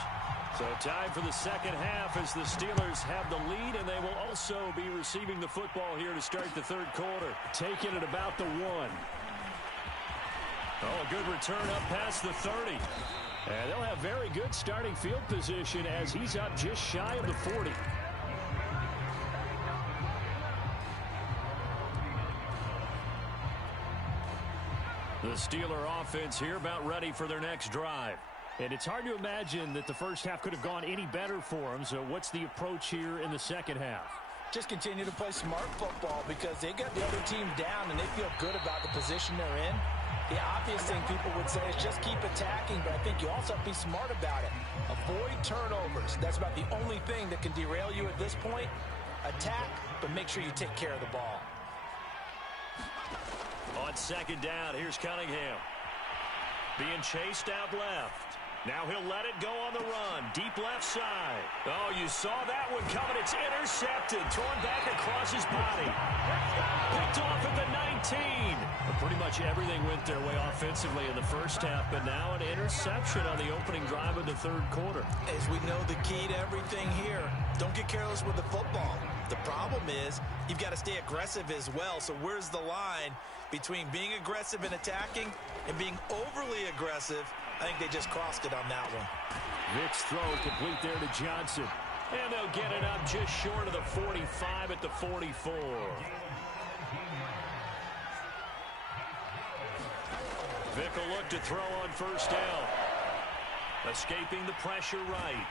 So time for the second half as the Steelers have the lead, and they will also be receiving the football here to start the third quarter. Taking it about the 1. Oh, a good return up past the 30. And they'll have very good starting field position as he's up just shy of the 40. The Steeler offense here about ready for their next drive. And it's hard to imagine that the first half could have gone any better for them. So what's the approach here in the second half? Just continue to play smart football because they got the other team down and they feel good about the position they're in. The obvious thing people would say is just keep attacking, but I think you also have to be smart about it. Avoid turnovers. That's about the only thing that can derail you at this point. Attack, but make sure you take care of the ball. On second down, here's Cunningham. Being chased out left. Now he'll let it go on the run. Deep left side. Oh, you saw that one coming. It's intercepted. Thrown back across his body. Picked off at the 19. But pretty much everything went their way offensively in the first half, but now an interception on the opening drive of the third quarter. As we know, the key to everything here, don't get careless with the football. The problem is you've got to stay aggressive as well. So where's the line between being aggressive and attacking and being overly aggressive? I think they just crossed it on that one. Vick's throw complete there to Johnson. And they'll get it up just short of the 45 at the 44. Vick will look to throw on first down. Escaping the pressure right.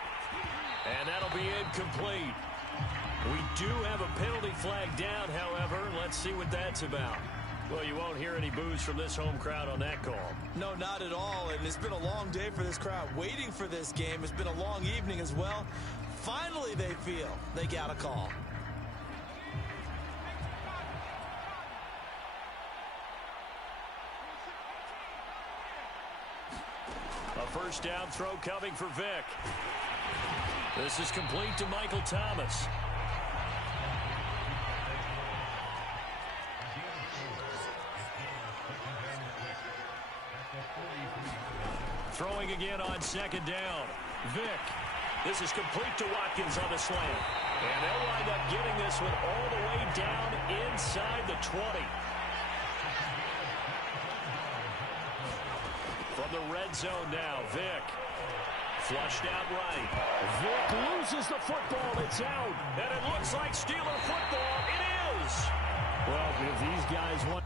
And that'll be incomplete. We do have a penalty flag down, however. Let's see what that's about. Well, you won't hear any boos from this home crowd on that call. No, not at all. And it's been a long day for this crowd waiting for this game. It's been a long evening as well. Finally, they feel they got a call. A first down throw coming for Vick. This is complete to Michael Thomas. Throwing again on second down. Vick. This is complete to Watkins on the slant. And they'll wind up getting this one all the way down inside the 20. From the red zone now, Vick. Flushed out right. Vick loses the football. It's out. And it looks like Steeler football. It is. Well, if these guys want...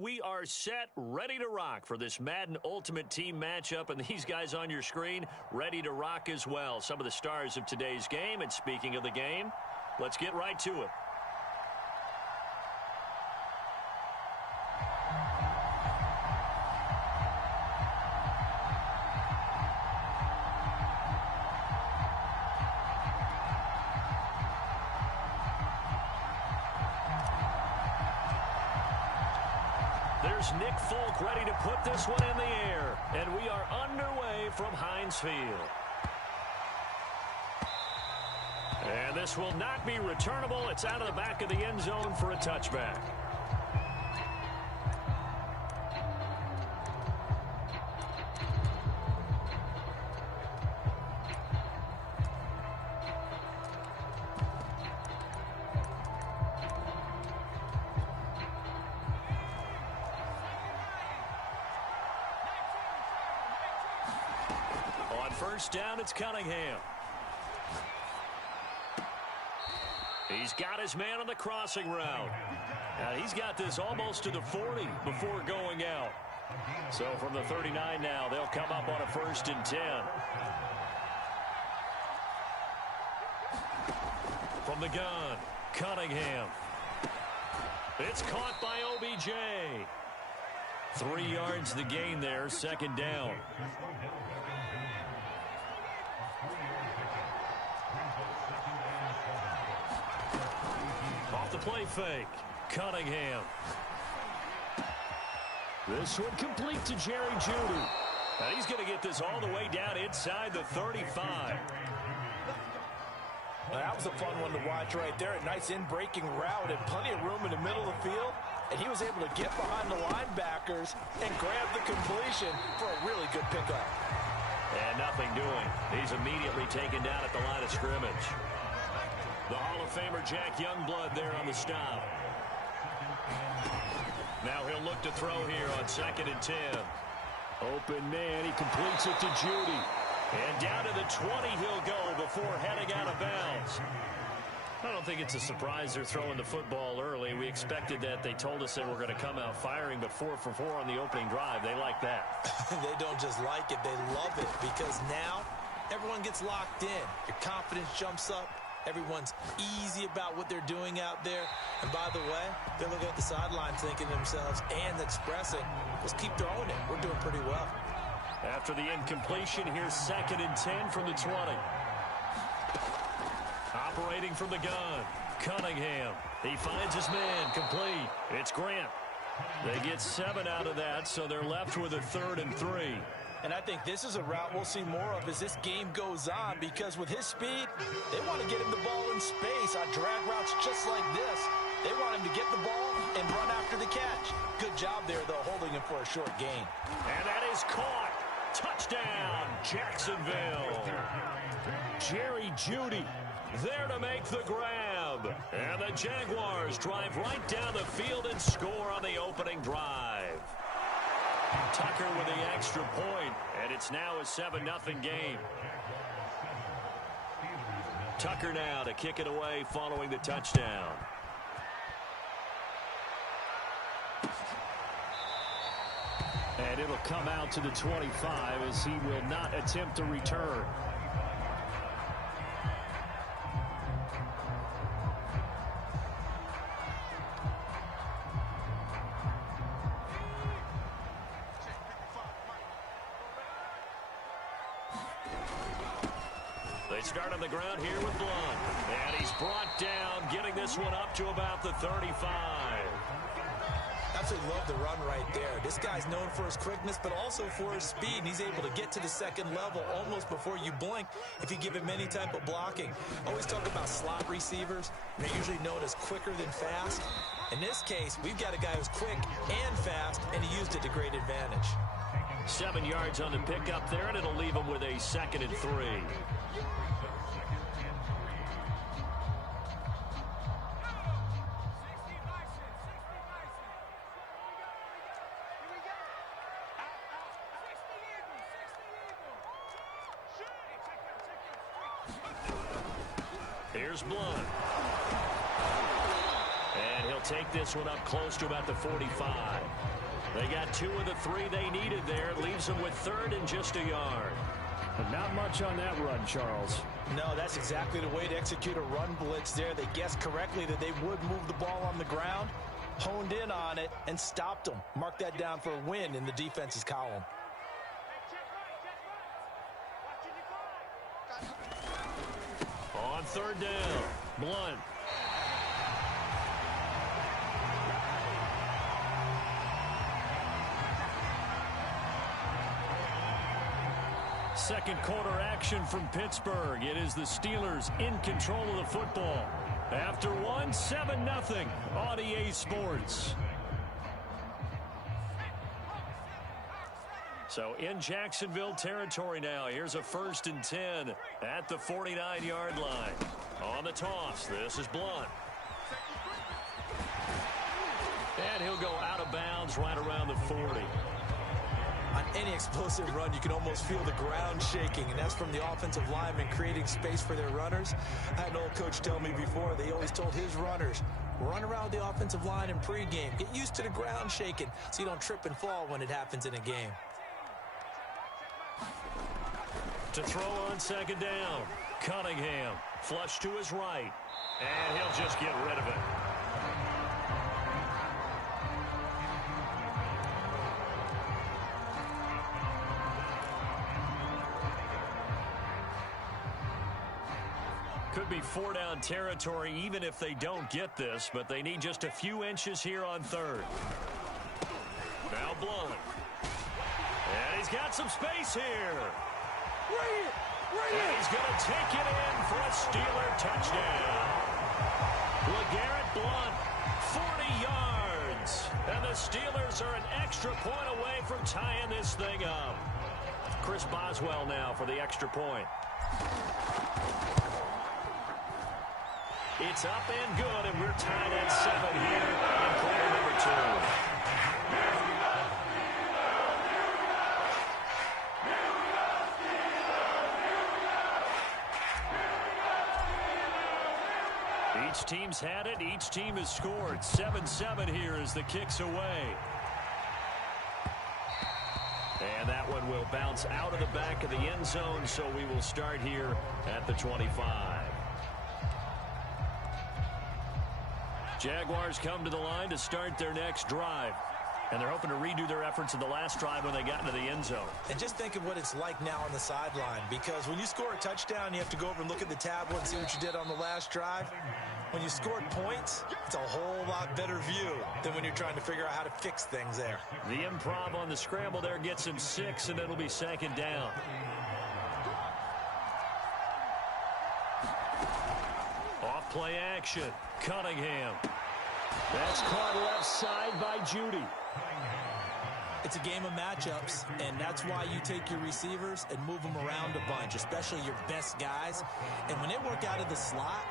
we are set, ready to rock for this Madden Ultimate Team matchup, and these guys on your screen ready to rock as well. Some of the stars of today's game, and speaking of the game, let's get right to it. There's Nick Folk ready to put this one in the air. And we are underway from Heinz Field. And this will not be returnable. It's out of the back of the end zone for a touchback. First down, it's Cunningham. He's got his man on the crossing route. Now he's got this almost to the 40 before going out. So from the 39 now, they'll come up on a 1st and 10. From the gun, Cunningham. It's caught by OBJ. 3 yards the gain there, 2nd down. Off the play fake, Cunningham. This one complete to Jerry Jeudy. Now he's going to get this all the way down inside the 35. Now, that was a fun one to watch right there. A nice in-breaking route and plenty of room in the middle of the field. And he was able to get behind the linebackers and grab the completion for a really good pickup. And nothing doing. He's immediately taken down at the line of scrimmage. The Hall of Famer Jack Youngblood there on the stop. Now he'll look to throw here on 2nd and 10. Open man, he completes it to Jeudy. And down to the 20 he'll go before heading out of bounds. I don't think it's a surprise they're throwing the football early. We expected that. They told us they were going to come out firing, but 4 for 4 on the opening drive. They like that. They don't just like it, they love it, because now everyone gets locked in. Your confidence jumps up. Everyone's easy about what they're doing out there. And by the way, they're looking at the sidelines thinking to themselves and expressing, let's keep throwing it. We're doing pretty well. After the incompletion, here's 2nd and 10 from the 20. Operating from the gun, Cunningham. He finds his man, complete. It's Grant. They get 7 out of that, so they're left with a 3rd and 3. And I think this is a route we'll see more of as this game goes on, because with his speed, they want to get him the ball in space on drag routes just like this. They want him to get the ball and run after the catch. Good job there, though, holding him for a short gain. And that is caught. Touchdown, Jacksonville. Jerry Jeudy there to make the grab. And the Jaguars drive right down the field and score on the opening drive. Tucker with the extra point, and it's now a 7-0 game. Tucker now to kick it away following the touchdown. And it'll come out to the 25 as he will not attempt to return. They start on the ground here with Blunt. And he's brought down, getting this one up to about the 35. Absolutely love the run right there. This guy's known for his quickness, but also for his speed. And he's able to get to the 2nd level almost before you blink if you give him any type of blocking. I always talk about slot receivers. They're usually known as quicker than fast. In this case, we've got a guy who's quick and fast, and he used it to great advantage. 7 yards on the pickup there, and it'll leave him with a 2nd and 3. Here's Blunt. And he'll They'll take this one up close to about the 45. They got 2 of the 3 they needed there. It leaves them with 3rd and just a yard. But not much on that run, Charles. No, that's exactly the way to execute a run blitz there. They guessed correctly that they would move the ball on the ground, honed in on it, and stopped them. Mark that down for a win in the defense's column. On 3rd down, Blunt. Second quarter action from Pittsburgh. It is the Steelers in control of the football. After 1, 7-0 on EA Sports. So in Jacksonville territory now. Here's a 1st and 10 at the 49-yard line. On the toss, this is Blunt. And he'll go out of bounds right around the 40. On any explosive run, you can almost feel the ground shaking, and that's from the offensive linemen creating space for their runners. I had an old coach tell me before, they always told his runners, run around the offensive line in pregame. Get used to the ground shaking so you don't trip and fall when it happens in a game. To throw on 2nd down, Cunningham. Flush to his right, and he'll just get rid of it. Could be 4-down territory even if they don't get this, but they need just a few inches here on 3rd. Now Blunt. And he's got some space here. And he's going to take it in for a Steeler touchdown. LeGarrette Blunt, 40 yards. And the Steelers are an extra point away from tying this thing up. Chris Boswell now for the extra point. It's up and good, and we're tied at 7 here in quarter number 2. Each team's had it. Each team has scored. 7-7 here as the kick's away. And that one will bounce out of the back of the end zone, so we will start here at the 25. Jaguars come to the line to start their next drive. And they're hoping to redo their efforts in the last drive when they got into the end zone. And just think of what it's like now on the sideline, because when you score a touchdown, you have to go over and look at the tablet and see what you did on the last drive. When you scored points, it's a whole lot better view than when you're trying to figure out how to fix things there. The improv on the scramble there gets him 6, and it'll be 2nd down. Off play action. Cunningham. That's caught left side by Judy. It's a game of matchups, and that's why you take your receivers and move them around a bunch, especially your best guys. And when they work out of the slot,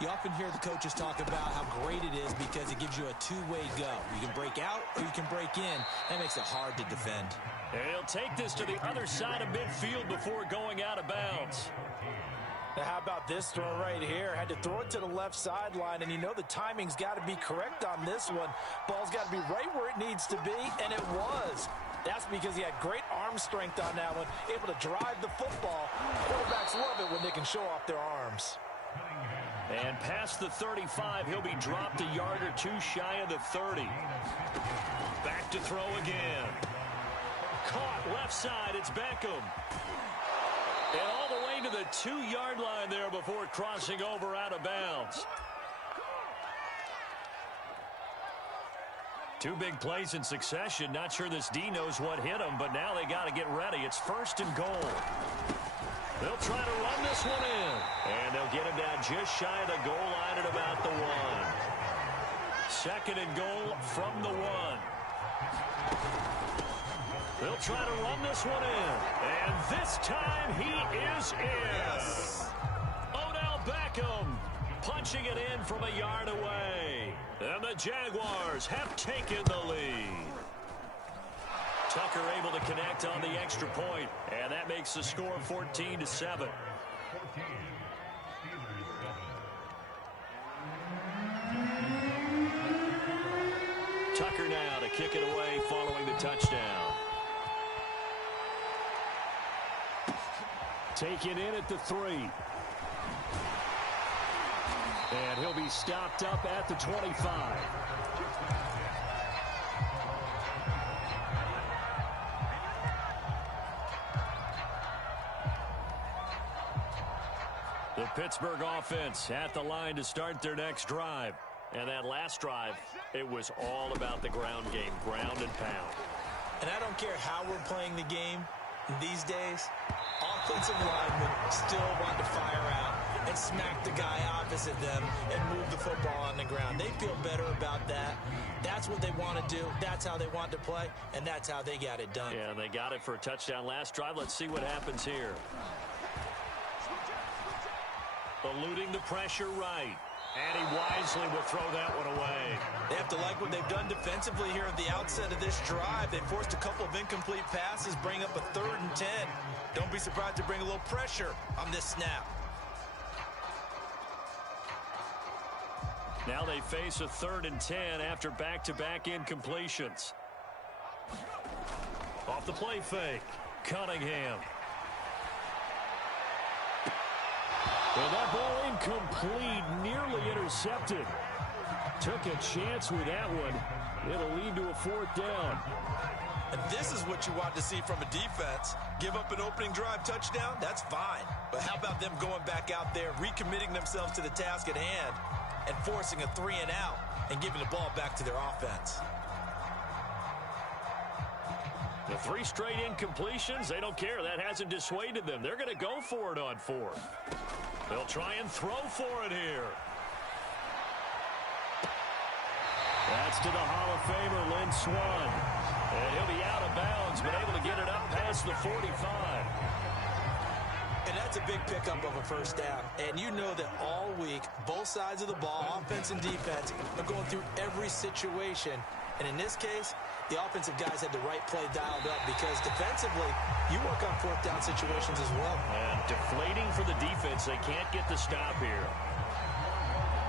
you often hear the coaches talk about how great it is because it gives you a two-way go. You can break out or you can break in. That makes it hard to defend. And he'll take this to the other side of midfield before going out of bounds. Now, how about this throw right here? Had to throw it to the left sideline, and you know the timing's got to be correct on this one. Ball's got to be right where it needs to be, and it was. That's because he had great arm strength on that one, able to drive the football. Quarterbacks love it when they can show off their arms. And past the 35, he'll be dropped a yard or two shy of the 30. Back to throw again. Caught left side, it's Beckham. And all the way to the 2-yard line there before crossing over out of bounds. Two big plays in succession. Not sure this D knows what hit him, but now they got to get ready. It's 1st and goal. They'll try to run this one in. And they'll get him down just shy of the goal line at about the 1. 2nd and goal from the 1. They'll try to run this one in. And this time he is in. Yes. Odell Beckham punching it in from a yard away. And the Jaguars have taken the lead. Tucker able to connect on the extra point. And that makes the score 14-7. kick it away following the touchdown. Taken in at the 3. And he'll be stopped up at the 25. The Pittsburgh offense at the line to start their next drive. And that last drive, it was all about the ground game, ground and pound. And I don't care how we're playing the game these days, offensive linemen still want to fire out and smack the guy opposite them and move the football on the ground. They feel better about that. That's what they want to do. That's how they want to play, and that's how they got it done. Yeah, they got it for a touchdown last drive. Let's see what happens here. Eluding the pressure right. And he wisely will throw that one away. They have to like what they've done defensively here at the outset of this drive. They forced a couple of incomplete passes, bring up a 3rd and 10. Don't be surprised to bring a little pressure on this snap. Now they face a 3rd and 10 after back-to-back incompletions. Off the play fake, Cunningham. Well, that ball incomplete, nearly intercepted. Took a chance with that one. It'll lead to a 4th down. And this is what you want to see from a defense. Give up an opening drive touchdown, that's fine. But how about them going back out there, recommitting themselves to the task at hand, and forcing a 3 and out and giving the ball back to their offense? The 3 straight incompletions, they don't care. That hasn't dissuaded them. They're going to go for it on 4th. They'll try and throw for it here. That's to the Hall of Famer, Lynn Swann. And he'll be out of bounds, but able to get it up past the 45. And that's a big pickup of a 1st down. And you know that all week, both sides of the ball, offense and defense, are going through every situation. And in this case, the offensive guys had the right play dialed up because defensively, you work on 4th down situations as well. And deflating for the defense. They can't get the stop here.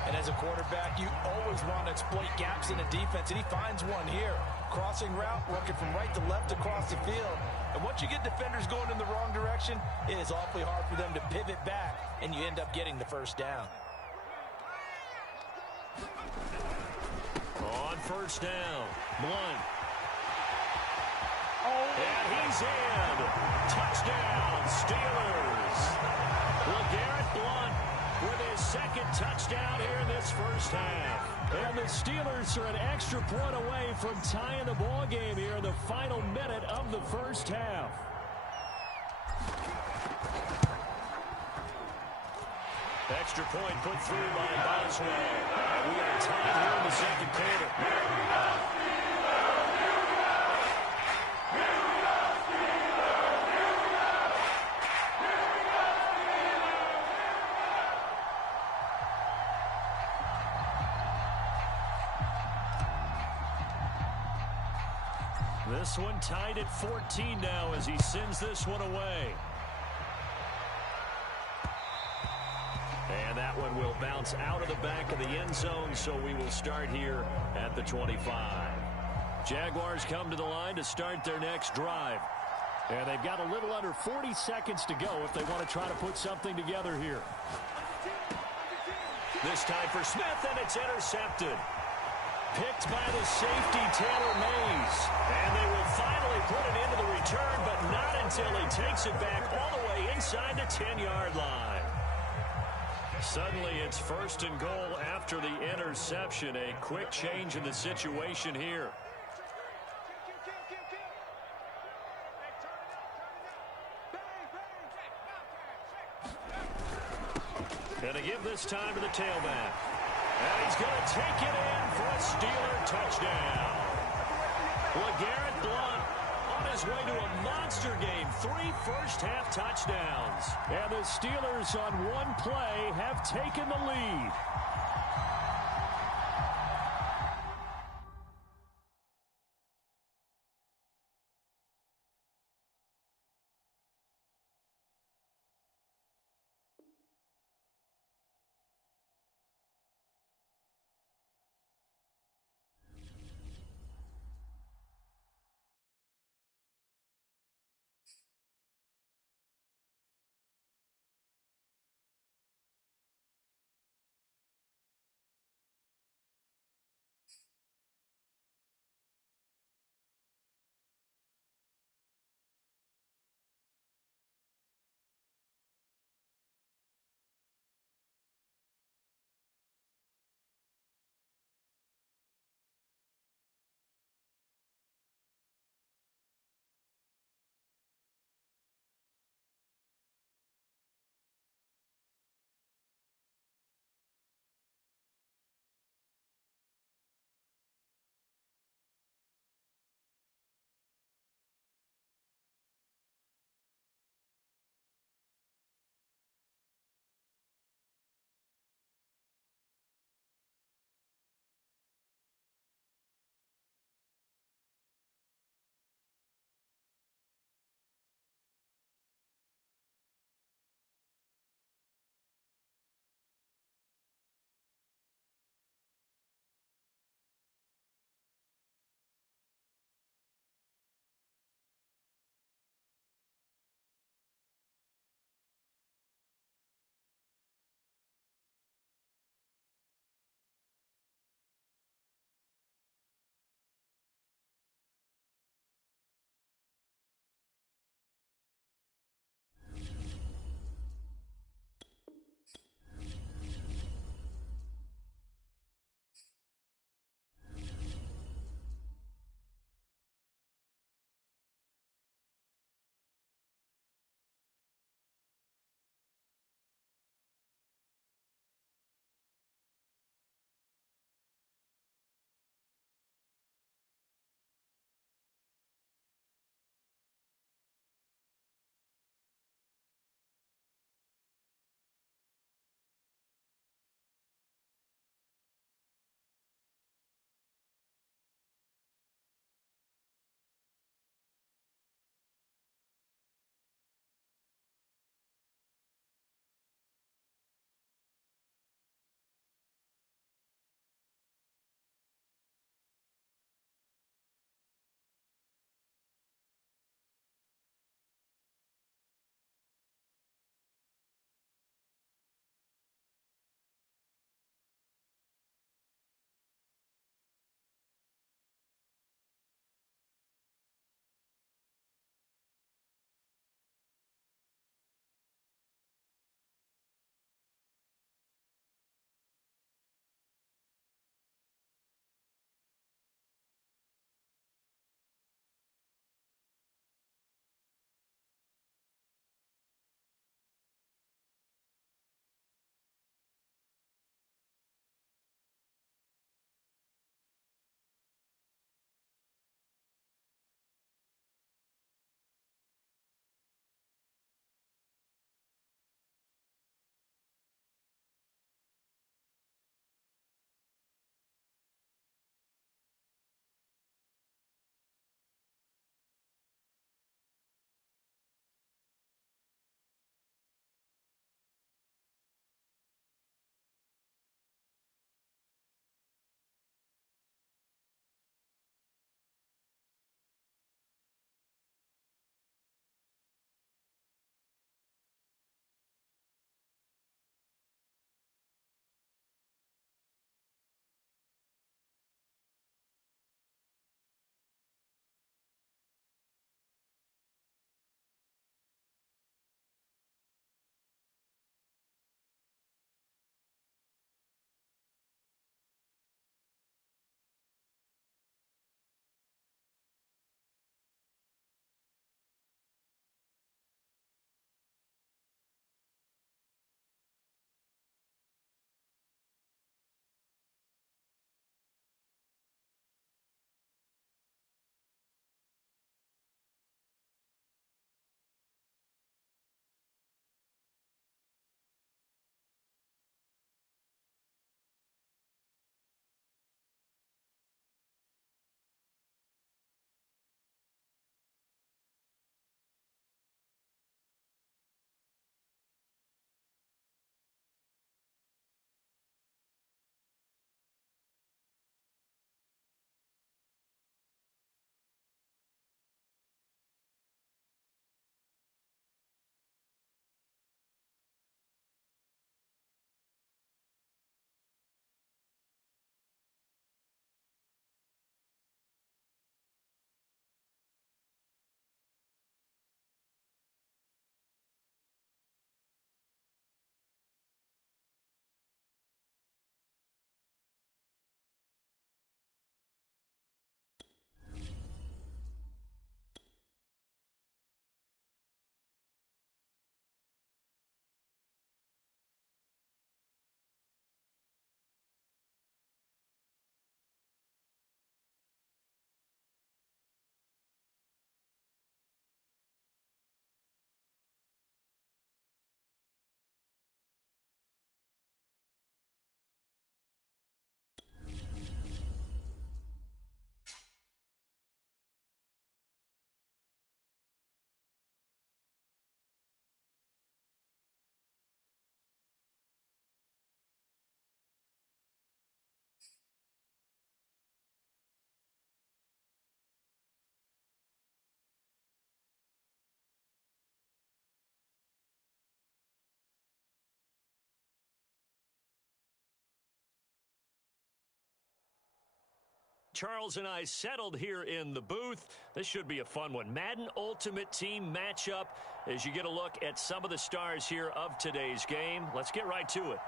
And as a quarterback, you always want to exploit gaps in the defense, and he finds one here. Crossing route, working from right to left across the field. And once you get defenders going in the wrong direction, it is awfully hard for them to pivot back, and you end up getting the 1st down. On 1st down, Blunt. And he's in. Touchdown, Steelers. LeGarrette Blunt with his 2nd touchdown here in this 1st half. And the Steelers are an extra point away from tying the ball game here in the final minute of the 1st half. Extra point put through by Boswell. And we are tied here in the 2nd quarter. This one tied at 14 now as he sends this one away. And that one will bounce out of the back of the end zone, so we will start here at the 25. Jaguars come to the line to start their next drive. And they've got a little under 40 seconds to go if they want to try to put something together here. This time for Smith, and it's intercepted. Picked by the safety, Taylor Mays. And they will finally put it into the return, but not until he takes it back all the way inside the 10-yard line. Suddenly, it's 1st and goal after the interception. A quick change in the situation here. Gonna give this time to the tailback. And he's going to take it in for a Steeler touchdown. LeGarrette Blunt on his way to a monster game. 3 first-half touchdowns. And the Steelers on one play have taken the lead. Charles and I settled here in the booth. This should be a fun one. Madden Ultimate Team matchup as you get a look at some of the stars here of today's game. Let's get right to it.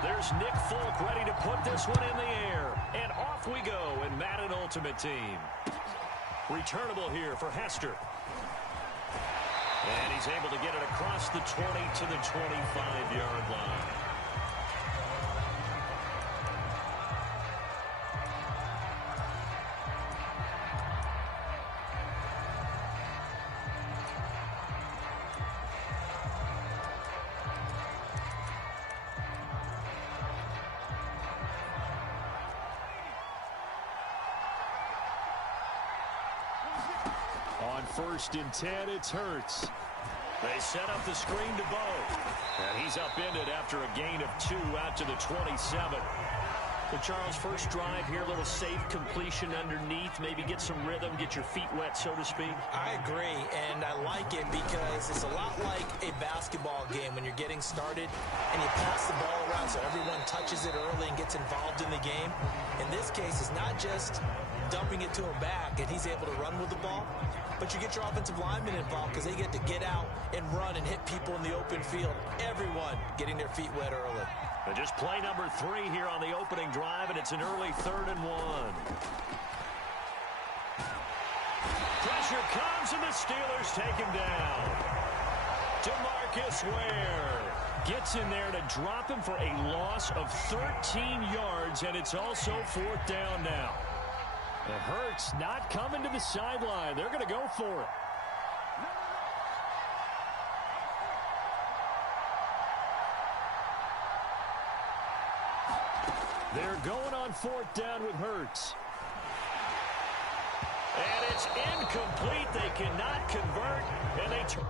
There's Nick Folk ready to put this one in the air. And off we go in Madden Ultimate Team. Returnable here for Hester. And he's able to get it across the 20 to the 25-yard line. On 1st and 10, it's Hurts. They set up the screen to Bo. And he's upended after a gain of 2 out to the 27. So Charles, first drive here, a little safe completion underneath. Maybe get some rhythm, get your feet wet, so to speak. I agree, and I like it because it's a lot like a basketball game when you're getting started and you pass the ball around so everyone touches it early and gets involved in the game. In this case, it's not just dumping it to him back and he's able to run with the ball, but you get your offensive linemen involved because they get to get out and run and hit people in the open field. Everyone getting their feet wet early. And just play number 3 here on the opening drive, and it's an early 3rd and 1. Pressure comes, and the Steelers take him down. DeMarcus Ware gets in there to drop him for a loss of 13 yards, and it's also 4th down now. It hurts not coming to the sideline. They're going to go for it. They're going on 4th down with Hurts. And it's incomplete. They cannot convert, and they turn.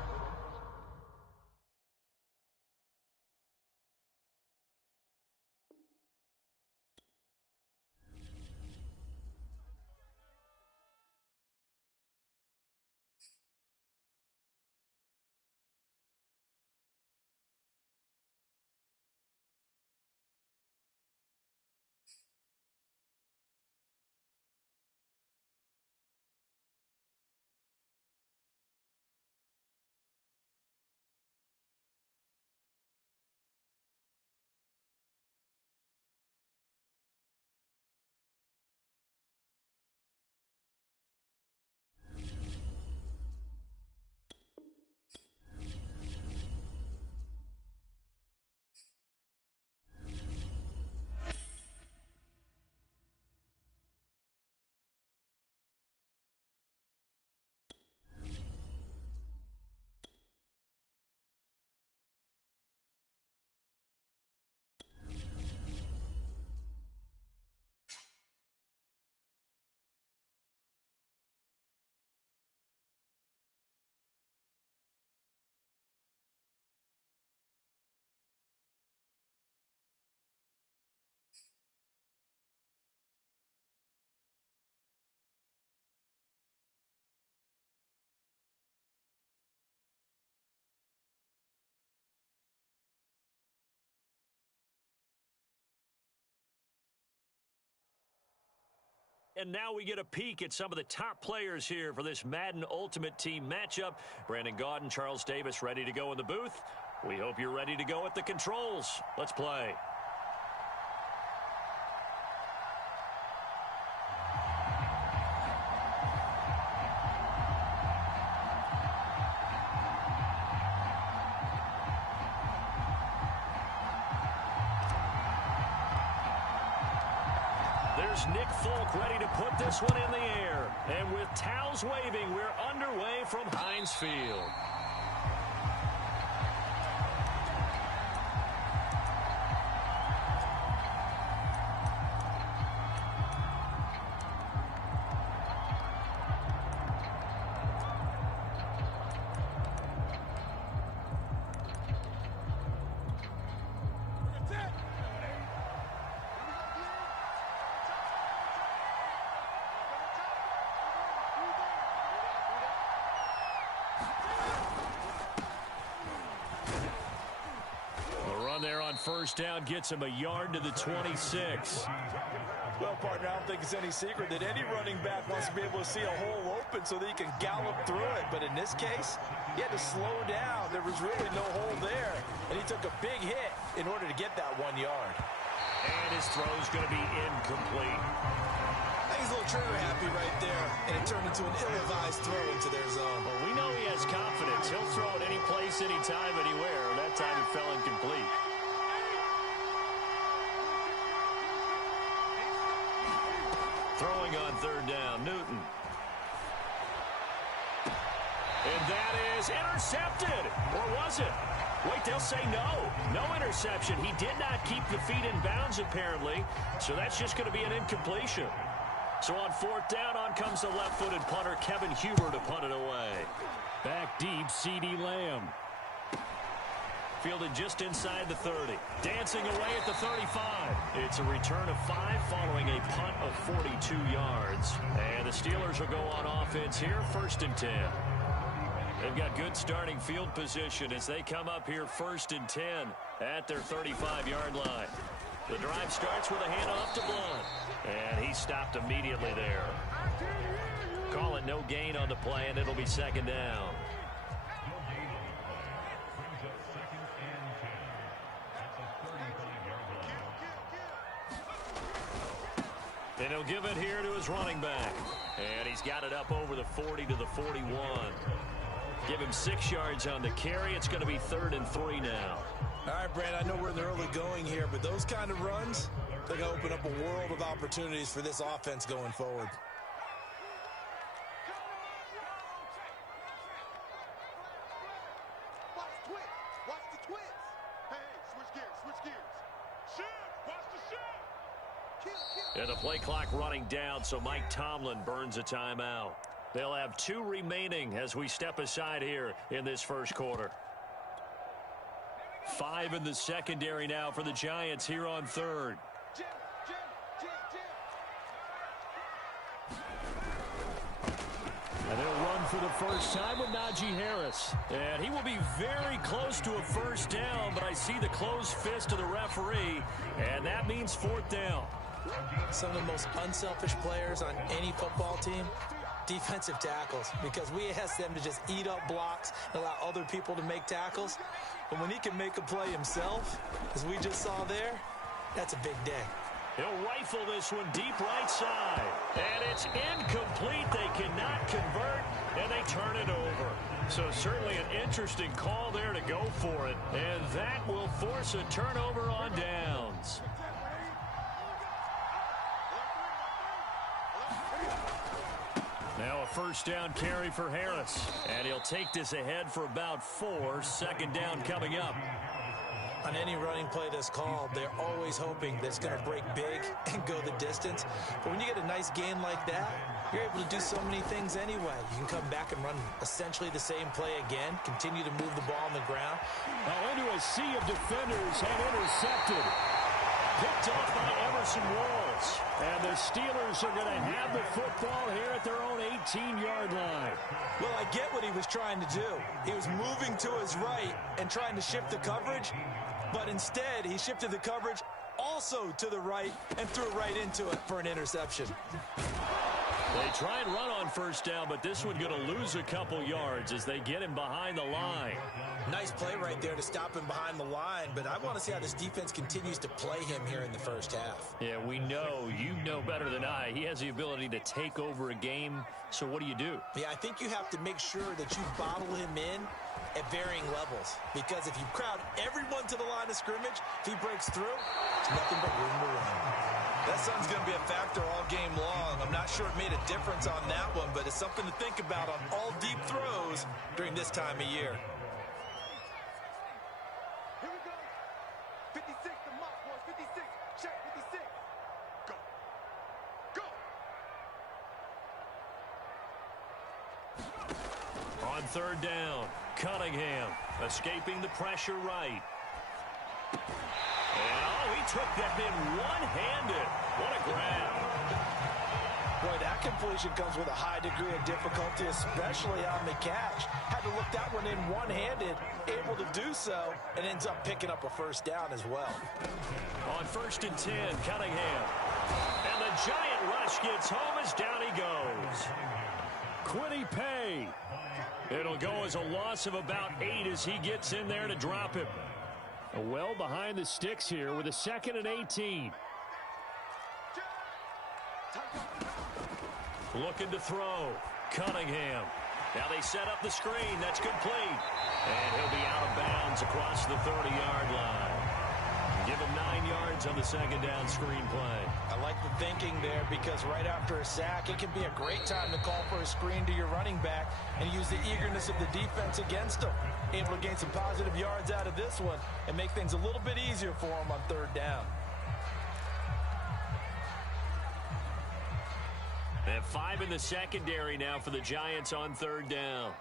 And now we get a peek at some of the top players here for this Madden Ultimate Team matchup. Brandon Gaudin, Charles Davis ready to go in the booth. We hope you're ready to go at the controls. Let's play. There's Nick Folk ready to put this one in the air. And with towels waving, we're underway from Heinz Field. first down gets him a yard to the 26. Well, partner, I don't think it's any secret that any running back wants to be able to see a hole open so that he can gallop through it. But in this case, he had to slow down. There was really no hole there, and he took a big hit in order to get that 1 yard. And his throw's going to be incomplete. I think he's a little trigger happy right there, and it turned into an ill-advised throw into their zone. Well, we know he has confidence. He'll throw it any place, anytime, anywhere. That time it fell incomplete. Throwing on third down, Newton. And that is intercepted. Or was it? Wait, they'll say no. No interception. He did not keep the feet in bounds, apparently. So that's just going to be an incompletion. So on fourth down, on comes the left-footed punter, Kevin Huber, to punt it away. Back deep, CeeDee Lamb. Fielded just inside the 30. Dancing away at the 35. It's a return of 5 following a punt of 42 yards. And the Steelers will go on offense here, 1st and 10. They've got good starting field position as they come up here 1st and 10 at their 35-yard line. The drive starts with a handoff to Blunt. And he stopped immediately there. Call it no gain on the play, and it'll be 2nd down. And he'll give it here to his running back. And he's got it up over the 40 to the 41. Give him 6 yards on the carry. It's going to be 3rd and 3 now. All right, Brand, I know we're in the early going here, but those kind of runs, they're going to open up a world of opportunities for this offense going forward. Watch the twist. Watch the twist. Hey, switch gears, switch gears. Shift. Watch the shift. Kill. And the play clock running down, so Mike Tomlin burns a timeout. They'll have 2 remaining as we step aside here in this first quarter. 5 in the secondary now for the Giants here on 3rd. Jim. And they'll run for the first time with Najee Harris. And he will be very close to a first down, but I see the closed fist of the referee, and that means 4th down. Some of the most unselfish players on any football team, defensive tackles, because we ask them to just eat up blocks and allow other people to make tackles. But when he can make a play himself, as we just saw there, that's a big day. He'll rifle this one deep right side. And it's incomplete. They cannot convert, and they turn it over. So certainly an interesting call there to go for it. And that will force a turnover on downs. Now a first down carry for Harris. And he'll take this ahead for about 4. 2nd down coming up. On any running play that's called, they're always hoping that it's going to break big and go the distance. But when you get a nice gain like that, you're able to do so many things anyway. You can come back and run essentially the same play again, continue to move the ball on the ground. Now into a sea of defenders and intercepted. Picked off by Emerson Walls. And the Steelers are going to have the football here at their own 18-yard line. Well, I get what he was trying to do. He was moving to his right and trying to shift the coverage, but instead he shifted the coverage also to the right and threw right into it for an interception. They try and run on first down, but this one going to lose a couple yards as they get him behind the line. Nice play right there to stop him behind the line, but I want to see how this defense continues to play him here in the first half. Yeah, we know. You know better than I. He has the ability to take over a game, so what do? Yeah, I think you have to make sure that you bottle him in at varying levels, because if you crowd everyone to the line of scrimmage, if he breaks through, it's nothing but room to run. That sun's going to be a factor all game long. I'm not sure it made a difference on that one, but it's something to think about on all deep throws during this time of year. Here we go. 56 to Mock, boys. 56. Check 56. Go. Go. On 3rd down, Cunningham escaping the pressure right. And he took that in one-handed. What a grab. Boy, that completion comes with a high degree of difficulty, especially on the catch. Had to look that one in one-handed, able to do so, and ends up picking up a first down as well. On 1st and 10, Cunningham. And the giant rush gets home as down he goes. Quiddy Pay. It'll go as a loss of about 8 as he gets in there to drop him. Well behind the sticks here with a 2nd and 18. Looking to throw. Cunningham. Now they set up the screen. That's complete. And he'll be out of bounds across the 30-yard line. Give him 9 yards on the 2nd down screen play. I like the thinking there because right after a sack, it can be a great time to call for a screen to your running back and use the eagerness of the defense against him. Able to gain some positive yards out of this one and make things a little bit easier for him on 3rd down. And 5 in the secondary now for the Giants on 3rd down.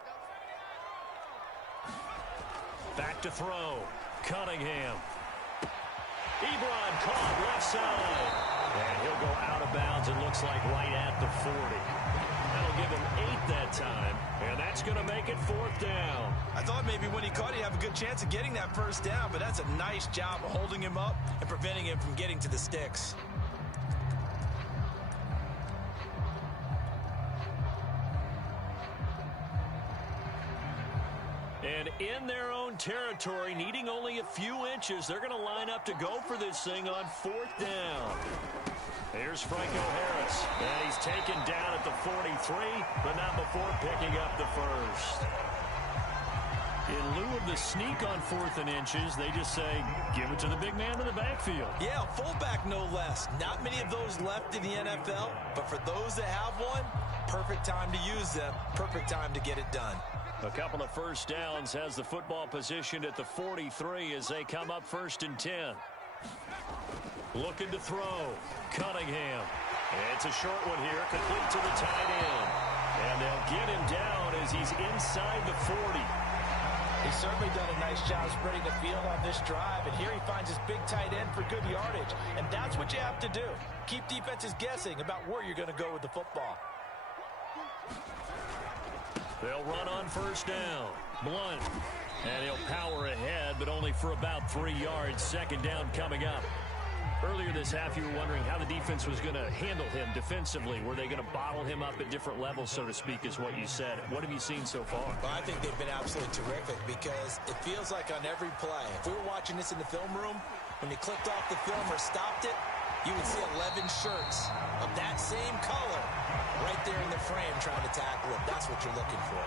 Back to throw. Cunningham. Ebron caught left side. And he'll go out of bounds, it looks like, right at the 40. That'll give him 8 that time. And that's going to make it 4th down. I thought maybe when he caught, he'd have a good chance of getting that first down, but that's a nice job of holding him up and preventing him from getting to the sticks. And in their own territory, needing only a few inches, they're going to line up to go for this thing on 4th down. Here's Franco Harris. And he's taken down at the 43, but not before picking up the first. In lieu of the sneak on 4th and inches, they just say, give it to the big man in the backfield. Yeah, fullback no less. Not many of those left in the NFL, but for those that have one, perfect time to use them, perfect time to get it done. A couple of first downs, has the football positioned at the 43 as they come up 1st and 10. Looking to throw. Cunningham. It's a short one here, complete to the tight end. And they'll get him down as he's inside the 40. He's certainly done a nice job spreading the field on this drive, and here he finds his big tight end for good yardage. And that's what you have to do. Keep defenses guessing about where you're going to go with the football. They'll run on 1st down. Blunt. And he'll power ahead, but only for about 3 yards. 2nd down coming up. Earlier this half, you were wondering how the defense was going to handle him defensively. Were they going to bottle him up at different levels, so to speak, is what you said. What have you seen so far? Well, I think they've been absolutely terrific because it feels like on every play, if we were watching this in the film room, when he clicked off the film or stopped it, you would see 11 shirts of that same color right there in the frame trying to tackle him. That's what you're looking for.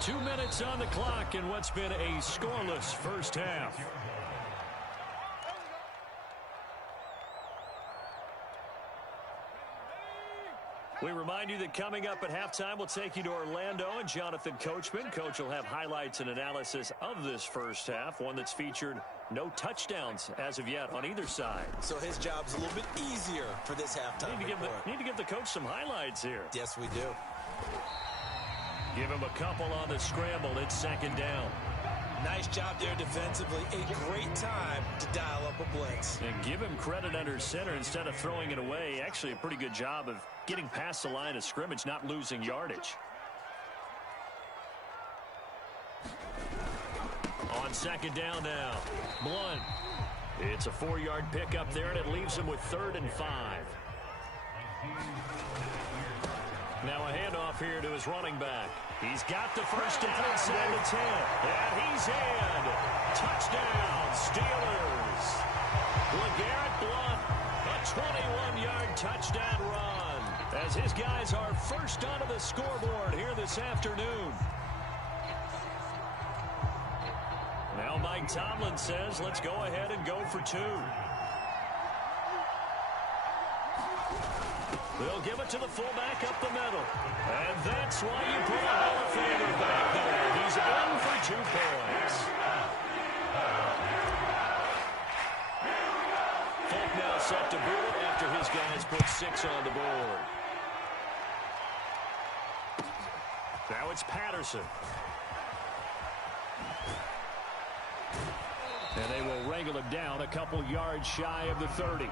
2 minutes on the clock in what's been a scoreless first half. We remind you that coming up at halftime, we'll take you to Orlando and Jonathan Coachman. Coach will have highlights and analysis of this first half, one that's featured no touchdowns as of yet on either side. So his job's a little bit easier for this halftime report. Need to give the coach some highlights here. Yes, we do. Give him a couple on the scramble. It's 2nd down. Nice job there defensively. A great time to dial up a blitz. And give him credit under center instead of throwing it away. Actually, a pretty good job of getting past the line of scrimmage, not losing yardage. On 2nd down now. Blunt. It's a 4-yard pickup there, and it leaves him with 3rd and 5. Now a handoff here to his running back. He's got the first down inside the 10. And he's in. Touchdown, Steelers. LeGarrette Blunt, a 21-yard touchdown run, as his guys are first onto the scoreboard here this afternoon. Now Mike Tomlin says, let's go ahead and go for 2. They'll give it to the fullback up the middle. And that's why you put a Hall of Famer back there. He's in for 2 points. Folk now set to boot it after his guys put 6 on the board. Now it's Patterson. And they will wrangle him down a couple yards shy of the 30.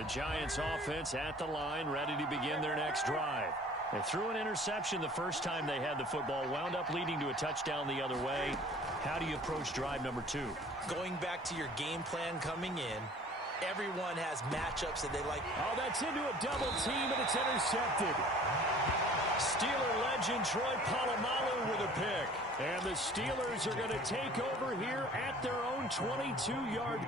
The Giants offense at the line, ready to begin their next drive. They threw an interception the first time they had the football, wound up leading to a touchdown the other way. How do you approach drive number 2? Going back to your game plan coming in, everyone has matchups that they like. Oh, that's into a double team, and it's intercepted. Steeler legend Troy Polamalu with a pick. And the Steelers are going to take over here at their own 22-yard